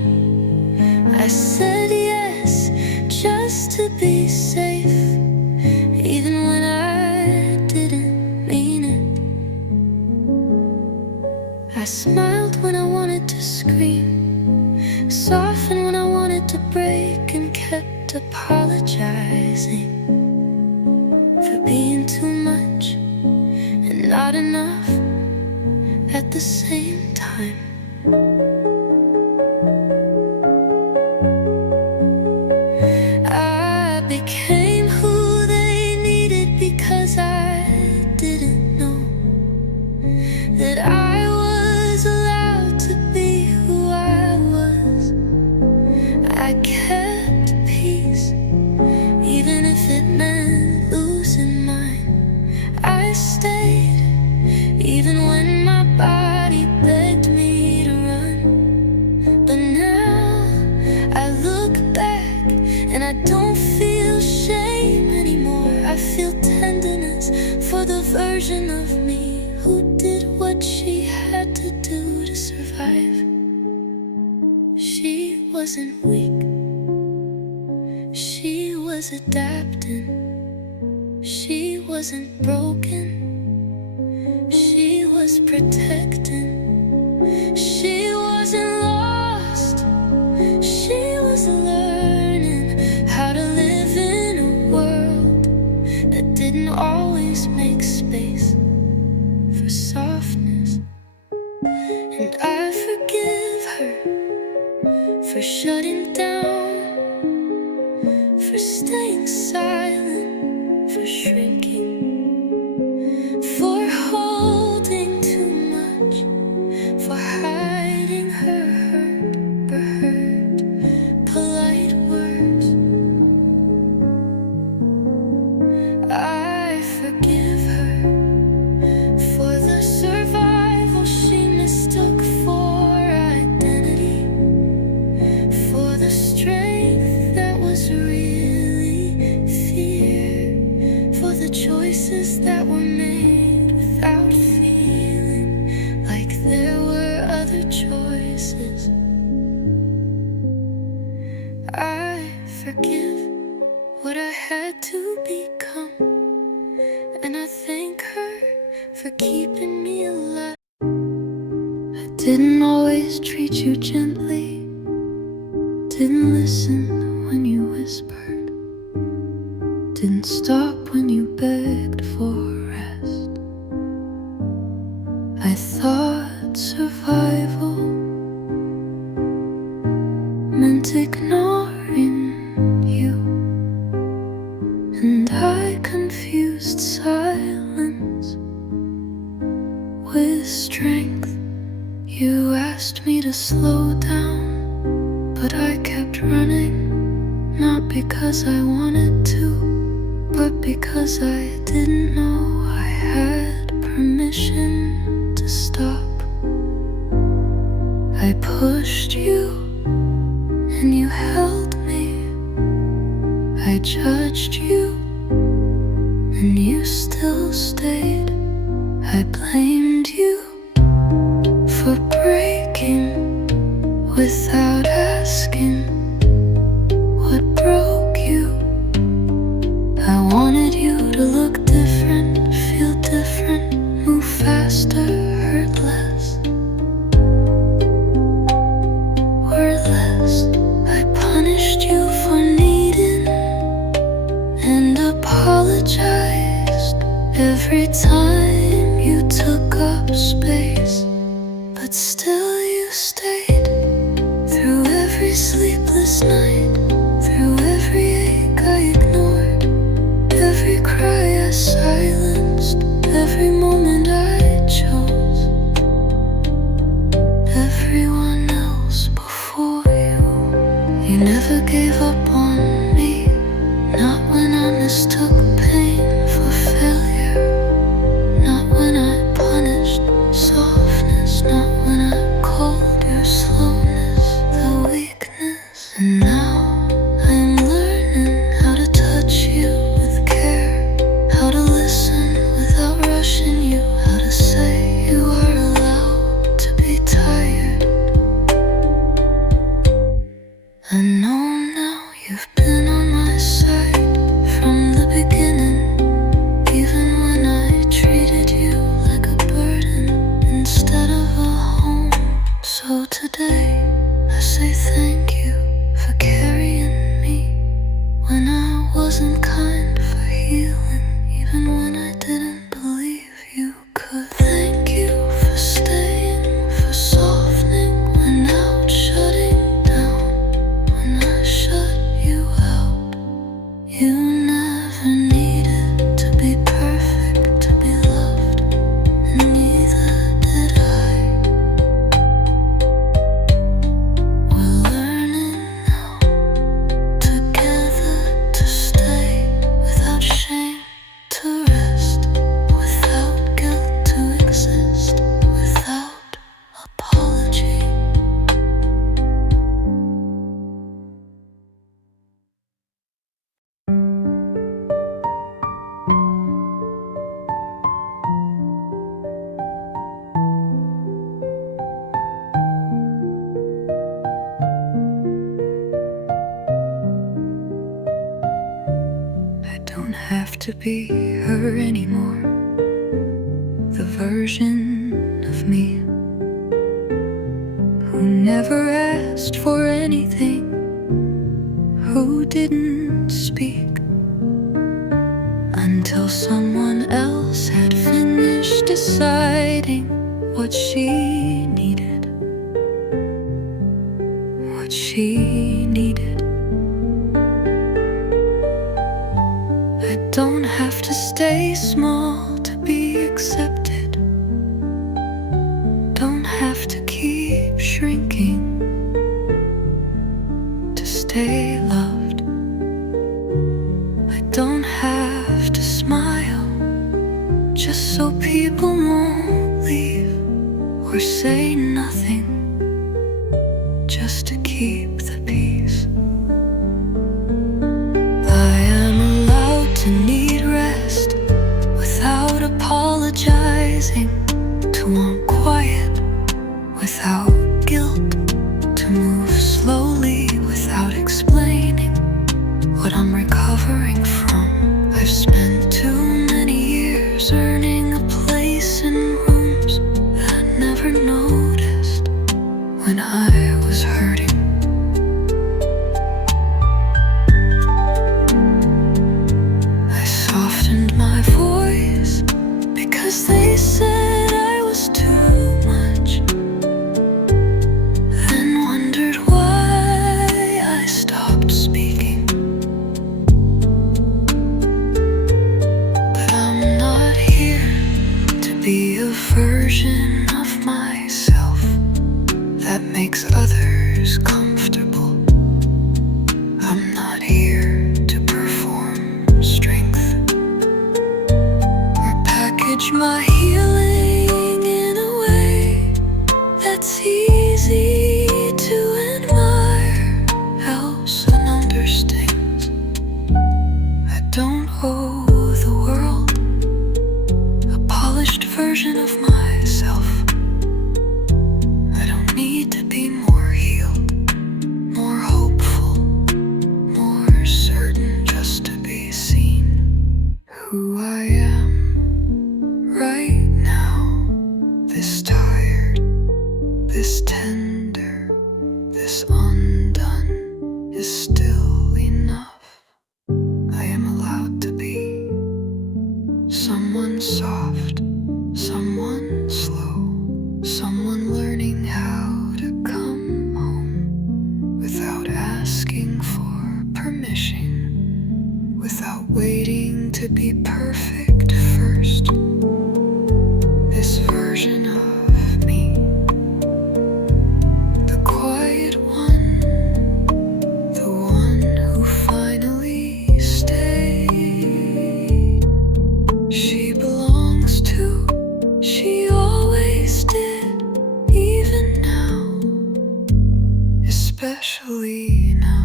I said yes just to be safe, even when I didn't mean it. I smiled when I wanted to scream, softened when I wanted to break, and kept apologizing for being too much and not enough at the same time. I became who they needed because I didn't know that I was allowed to be who I was. I kept peace even if it meant losing mine. I stayed even when my body begged me to run. But now I look back and I don't feel shame anymore. I feel tenderness for the version of me who did what she had to do to survive. She wasn't weak, she was adapting. She wasn't broken, she was protecting. She wasn't lost, she was learning how to live in a world that didn't always make space for softness. And I forgive her for shutting down, for staying silent, for shrinking, for holding too much, for hiding her hurt, polite words. I forgive her for the survival she mistook for identity, for the strength that was really fear, for the choices that were made without feeling like there were other choices. I forgive what I had to become, and I thank her for keeping me alive. I didn't always treat you gently, didn't listen when you whispered, didn't stop when you begged for rest. I thought survival meant ignoring you, and I confused silence with strength. You asked me to slow down, but I kept running, not because I wanted to, but because I didn't know I had permission to stop. I pushed you and you held me. I judged you and you still stayed. I blamed you for breaking without asking what broke you. I wanted you to look different, feel different, move faster, hurt less. every time you took up space, but still you stayed. Through every sleepless night, through every ache I ignored, every cry I silenced, every moment I chose everyone else before you. You never gave up on me, not when I mistook pain for failure, not when I punished softness, not when I called your slowness the weakness. And now I'm learning how to touch you with care, how to listen without rushing you, how to say you are allowed to be tired. I know now you've been on my side from the beginning, even when I treated you like a burden instead of a home. So today I say thank you for carrying me when I wasn't kind, for healing even when I didn't believe you could. Thank you for staying, for softening when out, shutting down when I shut you out. You never needed to be perfect to be loved, and neither did I. We're learning now, together to stay without shame, to rest without guilt, to exist without apology. I don't have to be her anymore, the version of me who never asked for anything, who didn't speak until someone else had finished deciding what she needed, what she needed. I don't have to stay small to be accepted, don't have to keep shrinking to stay loved. I don't have to smile just so people won't leave, or say nothing just to keep the peace. I am allowed to need rest without apologizing, to want quiet without guilt, to move slowly without explaining what I'm recovering from. I've spent too many years earning a place in rooms that I never noticed when I was hurting. I softened my voice because they said I was too much, then wondered why I stopped speaking. But I'm not here to be a version of myself that makes others comfortable. I'm not here to perform strength or package my healing in a way that's easy to admire, helps and understands. I don't owe the world a polished version of myself. I don't need to be more healed, more hopeful, more certain just to be seen. Who I am right now, this tired, this tender, this undone, is still enough. I am allowed to be someone soft. to be perfect first. This version of me, the quiet one, the one who finally stayed. She belongs to, she always did, even now, especially now.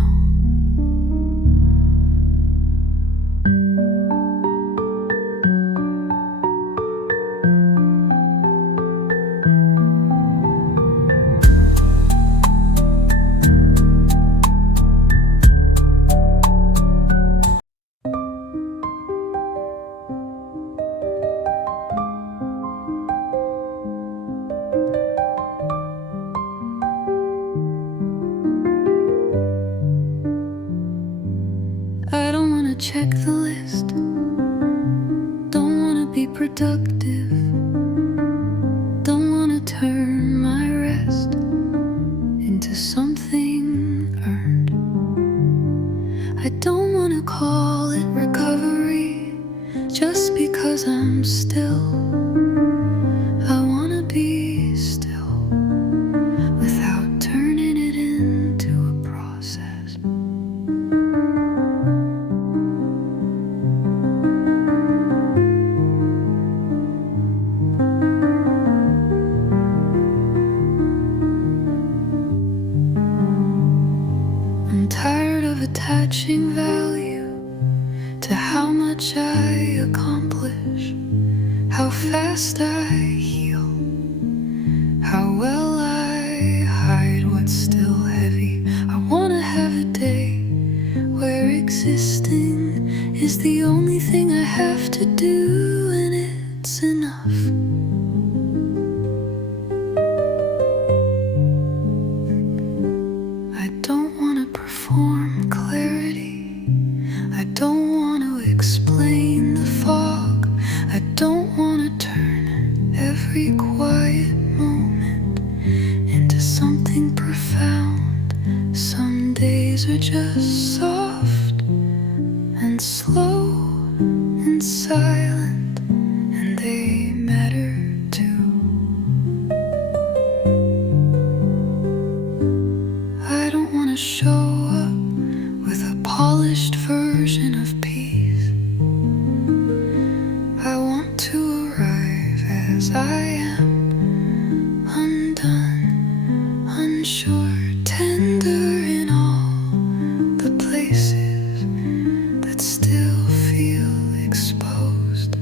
I don't wanna check the list, don't wanna be productive, don't wanna turn my rest into something earned. I don't wanna call it recovery just because I'm still. I wanna be still without turning it into a process. I'm tired of attaching value to how much I accomplish, how fast I heal, how well I hide what's still heavy. I wanna have a day where existing is the only thing I have to do, and it's enough. I don't wanna perform clarity, I don't want to explain the fog, I don't want to turn every quiet moment into something profound. Some days are just soft and slow and silent, and they matter too. I don't want to show up with a polished version of peace. I want to arrive as I am, undone, unsure, tender in all the places that still feel exposed.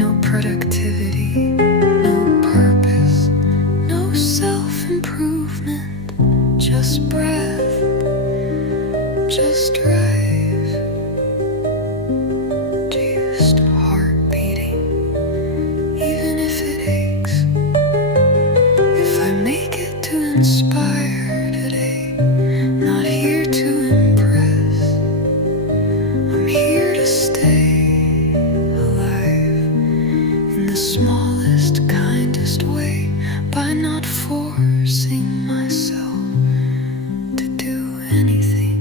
No productivity, no purpose, no self-improvement, just breath, just drive, just heart beating, even if it aches. If I make it to inspire today, not here to impress, I'm here to stay alive in the smallest, kindest way, by not forcing myself to do anything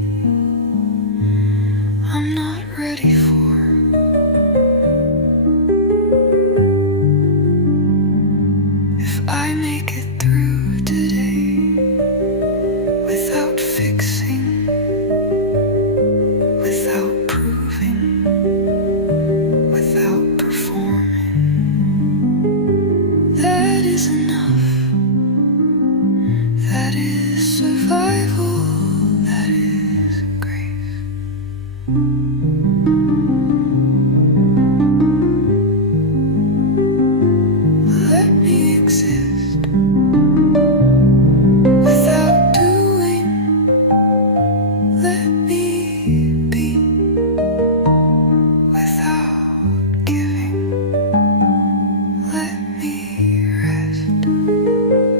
I'm not ready for. If I make it through today without fixing, without proving, without performing, that is enough. That is survival, that is grace. Let me exist without doing. Let me be without giving. Let me rest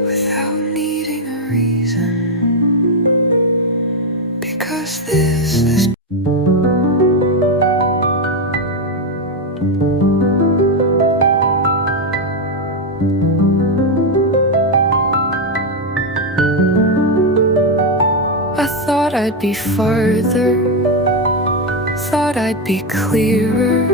without needing a reason. Because this I thought I'd be farther, Thought I'd be clearer,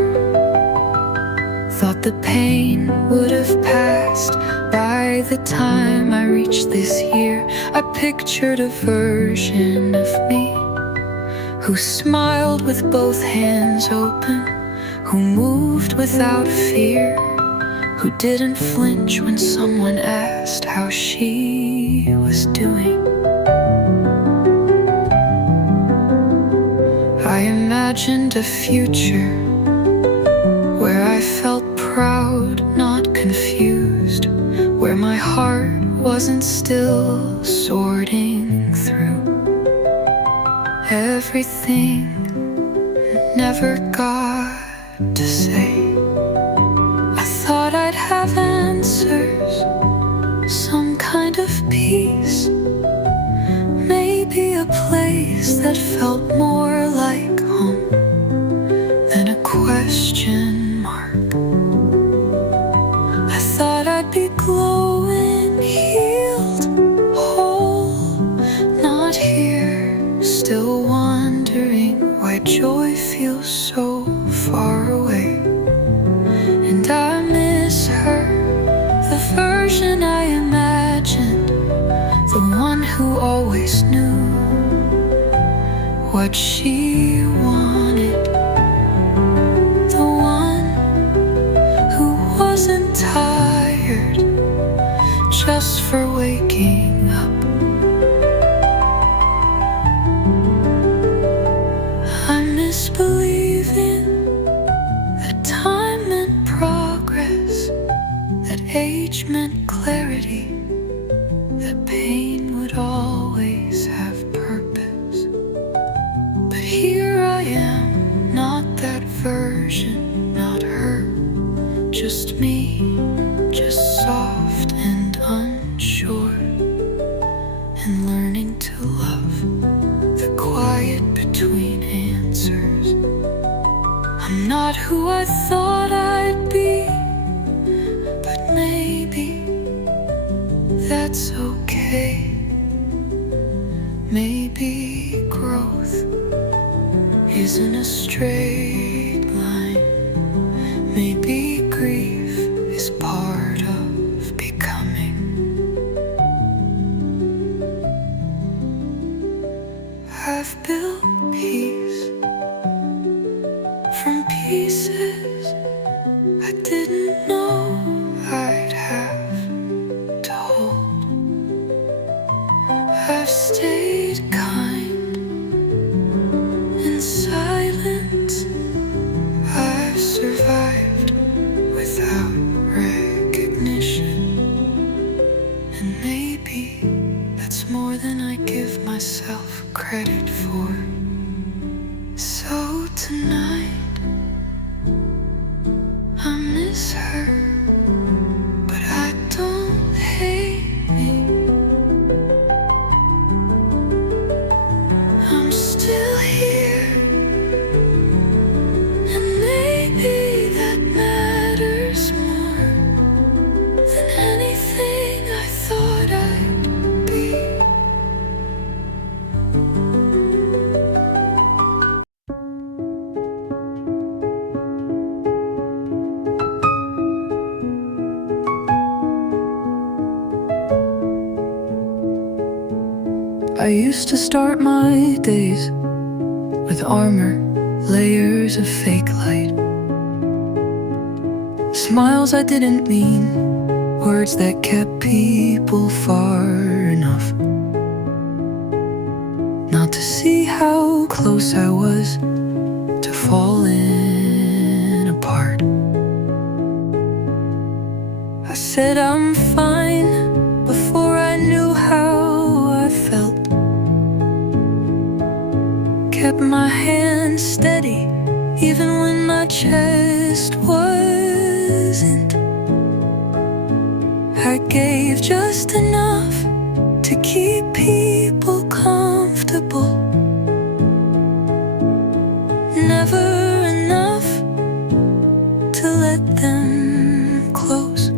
thought the pain would have passed by the time I reached this year. I pictured a version of me who smiled with both hands open, who moved without fear, who didn't flinch when someone asked how she was doing. I imagined a future where I felt proud, not confused, where my heart wasn't still sorting through everything I never got to say. I thought I'd have answers, some kind of peace, maybe a place that felt more like home than a question mark. I thought I'd be glowing, healed, whole, not here, still wondering why joy feels so far away. And I miss her, the version I imagined, the one who always knew what she wanted, the one who wasn't tired just for waking up. I miss believing that time meant progress, that age meant clarity, that pain would always have purpose. But here I am, not that version, not her, just me, just soft and unsure, and learning to love the quiet between answers. I'm not who I thought I'd be, but maybe that's okay. Maybe growth isn't a straight line. Maybe grief is part of becoming. I've built peace from pieces I didn't know I'd have to hold. I've stayed kind in silence. I've survived without recognition. And maybe that's more than I give myself credit for. So tonight, I miss her, but I don't hate me. I'm still here, and maybe that matters more than anything I thought I'd be. I used to start my days with armor, layers of fake light, smiles I didn't mean, words that kept people far enough not to see how close I was to falling apart. I said I'm fine before I knew how I felt, kept my hand steady even when my chest wasn't. I gave just enough to keep people comfortable, never enough to let them close.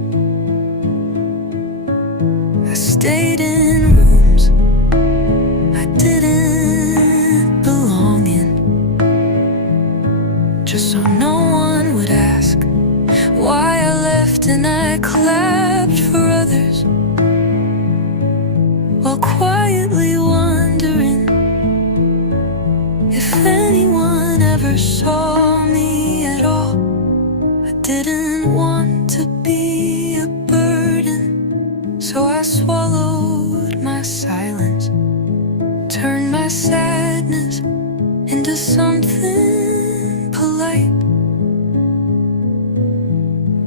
I stayed in rooms I didn't belong in, my silence, turned my sadness into something polite,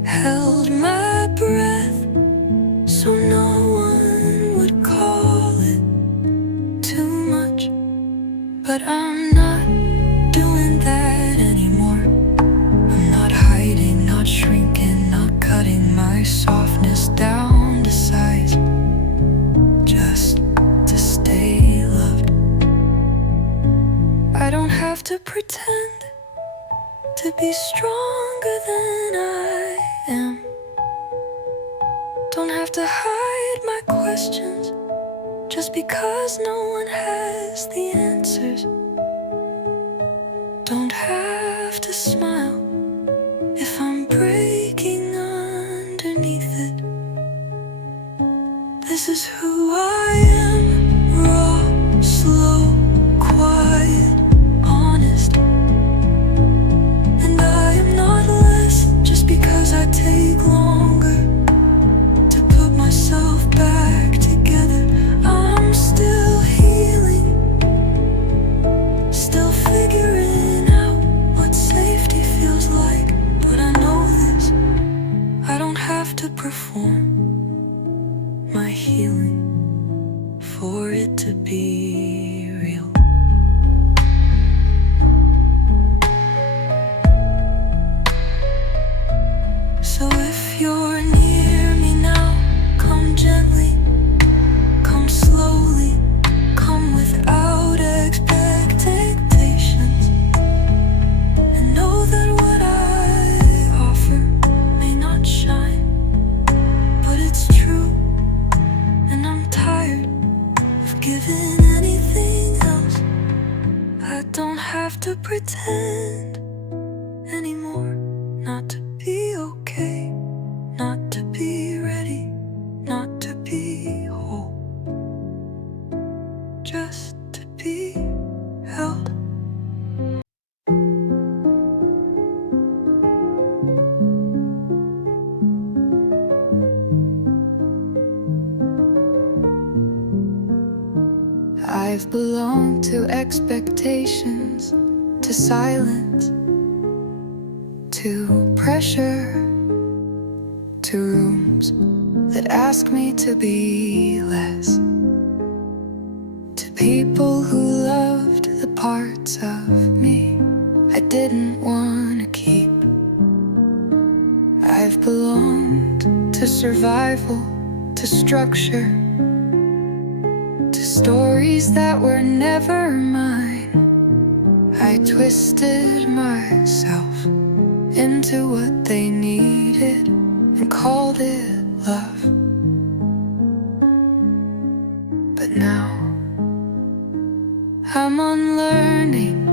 held my breath so no one would call it too much. But I'm not doing that anymore. I'm not hiding, not shrinking, not cutting my softness down to size, just to stay loved. I don't have to pretend to be stronger than I am. Don't have to hide my questions just because no one has the answers. Don't have to smile if I'm breaking underneath it. This is who I am, raw, slow, quiet, honest. And I am not less just because I take longer to put myself back together. I'm still healing, still figuring out what safety feels like. But I know this, I don't have to perform my healing for it to be real. So if you're near me now, come gently, come slowly, come without expectations, and know that what I offer may not shine, but it's true, and I'm tired of giving anything else. I don't have to pretend anymore, not to be okay, not to be ready, not to be whole, just to be held. I've belonged to expectations, to silence, to pressure, to rooms that ask me to be less, to people who loved the parts of me I didn't want to keep. I've belonged to survival, to structure, to stories that were never mine. I twisted myself into what they needed and called it love. But now I'm unlearning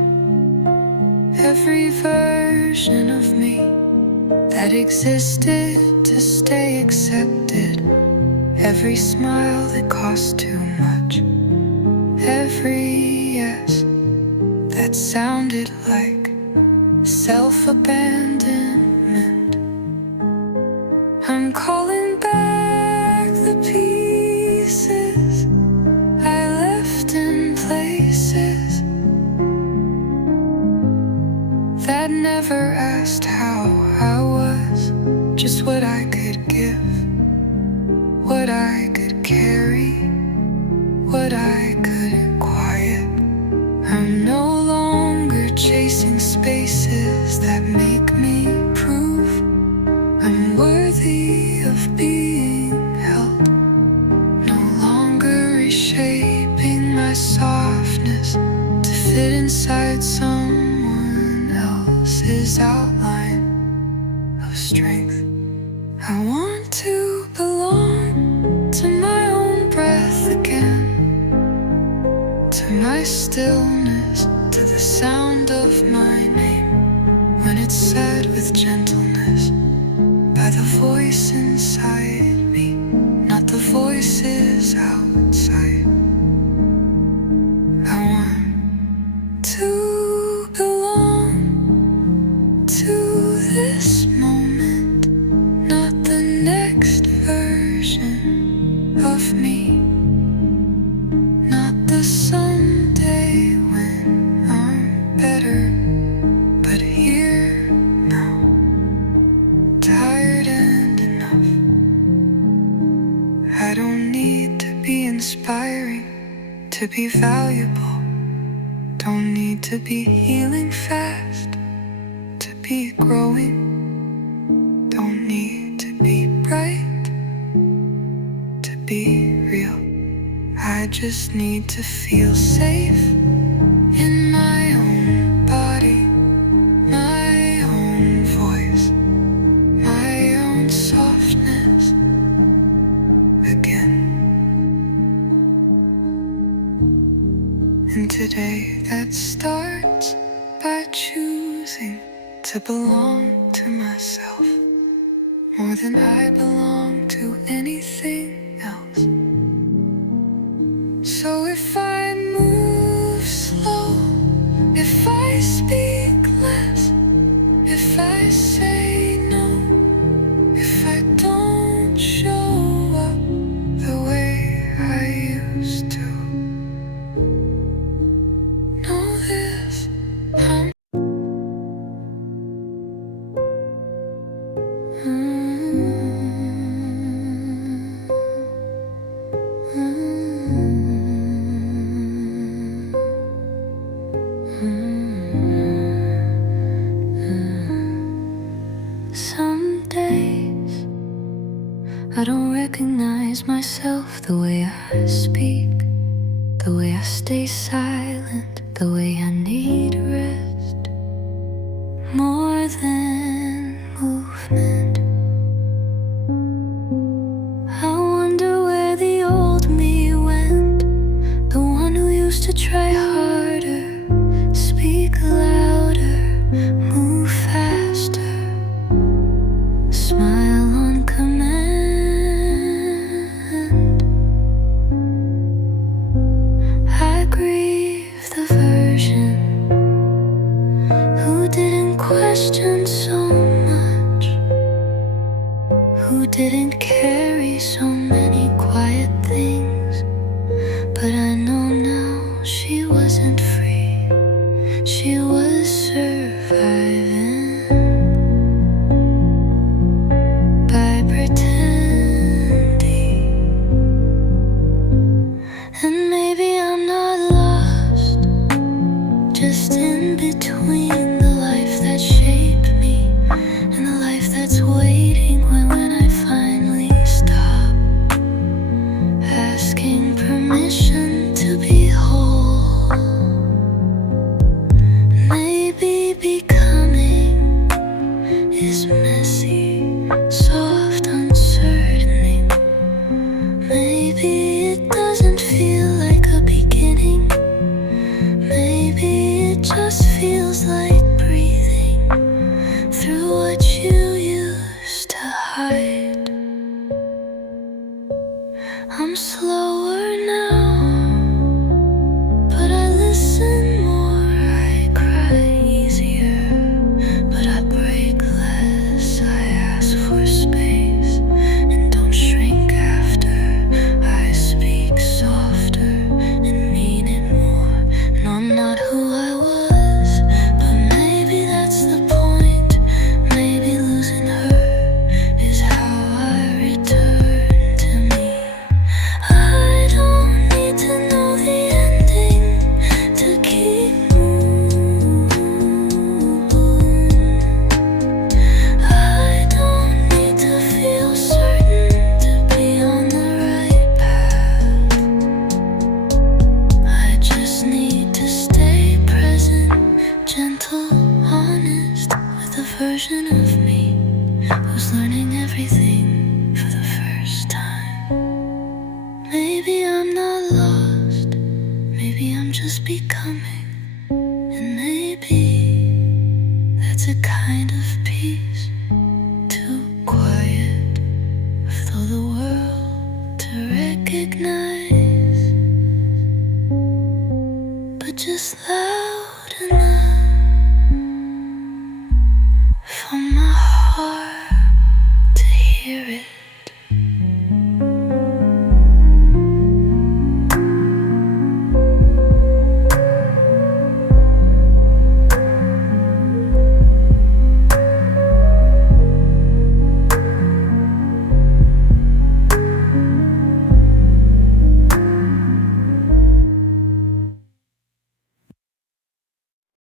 every version of me that existed to stay accepted, every smile that cost too much, every yes that sounded like self-abandonment. I'm calling back the pieces I left in places that never asked how I was, just what I could give, what I could carry, what I couldn't quiet. I'm no longer chasing spaces that make me prove I'm worthy of being held. No longer reshaping my softness to fit inside someone else's outline of strength. I want to belong to my own breath again, to my stillness, to the sound of my name when it's said with gentleness by the voice inside me, not the voices outside. I want to belong to this moment, not the next version of me. aspiring to be valuable. Don't need to be healing fast to be growing. Don't need to be bright to be real. I just need to feel safe in my own body, my own voice, my own softness again. And today that starts by choosing to belong to myself more than I belong to anything else. So if I move slow, if I speak less, if I say no, if I don't show up the way I used to, know this, I'm Some days I don't recognize myself, the way I speak, the way I stay silent, the way I need rest more than movement. I wonder where the old me went, the one who used to try harder, speak louder, move faster, smile on command. I grieve the version who didn't question so much, who didn't carry so many quiet things. But I know now she wasn't free, she was surviving by pretending. And maybe I'm not lost, just in between the life that shaped me and the life that's waiting when I finally stop asking permission to be whole. Maybe becoming is messy, soft, uncertain. Maybe it doesn't feel like a beginning. Maybe it just feels like breathing through what you used to hide. I'm slower now, but I listen more, I cry easier, but I break less. I ask for space and don't shrink after. I speak softer and mean it more. And I'm not who I was, but maybe that's the point. Maybe losing her is how I return to me. I don't need to know the ending to keep moving. I don't need to feel certain to be on the right path. I just need to stay present, gentle, honest with the version of me who's learning everything for the first time. Maybe I'm not lost, maybe I'm just becoming. And maybe that's a kind of peace, too quiet for the world to recognize. But just like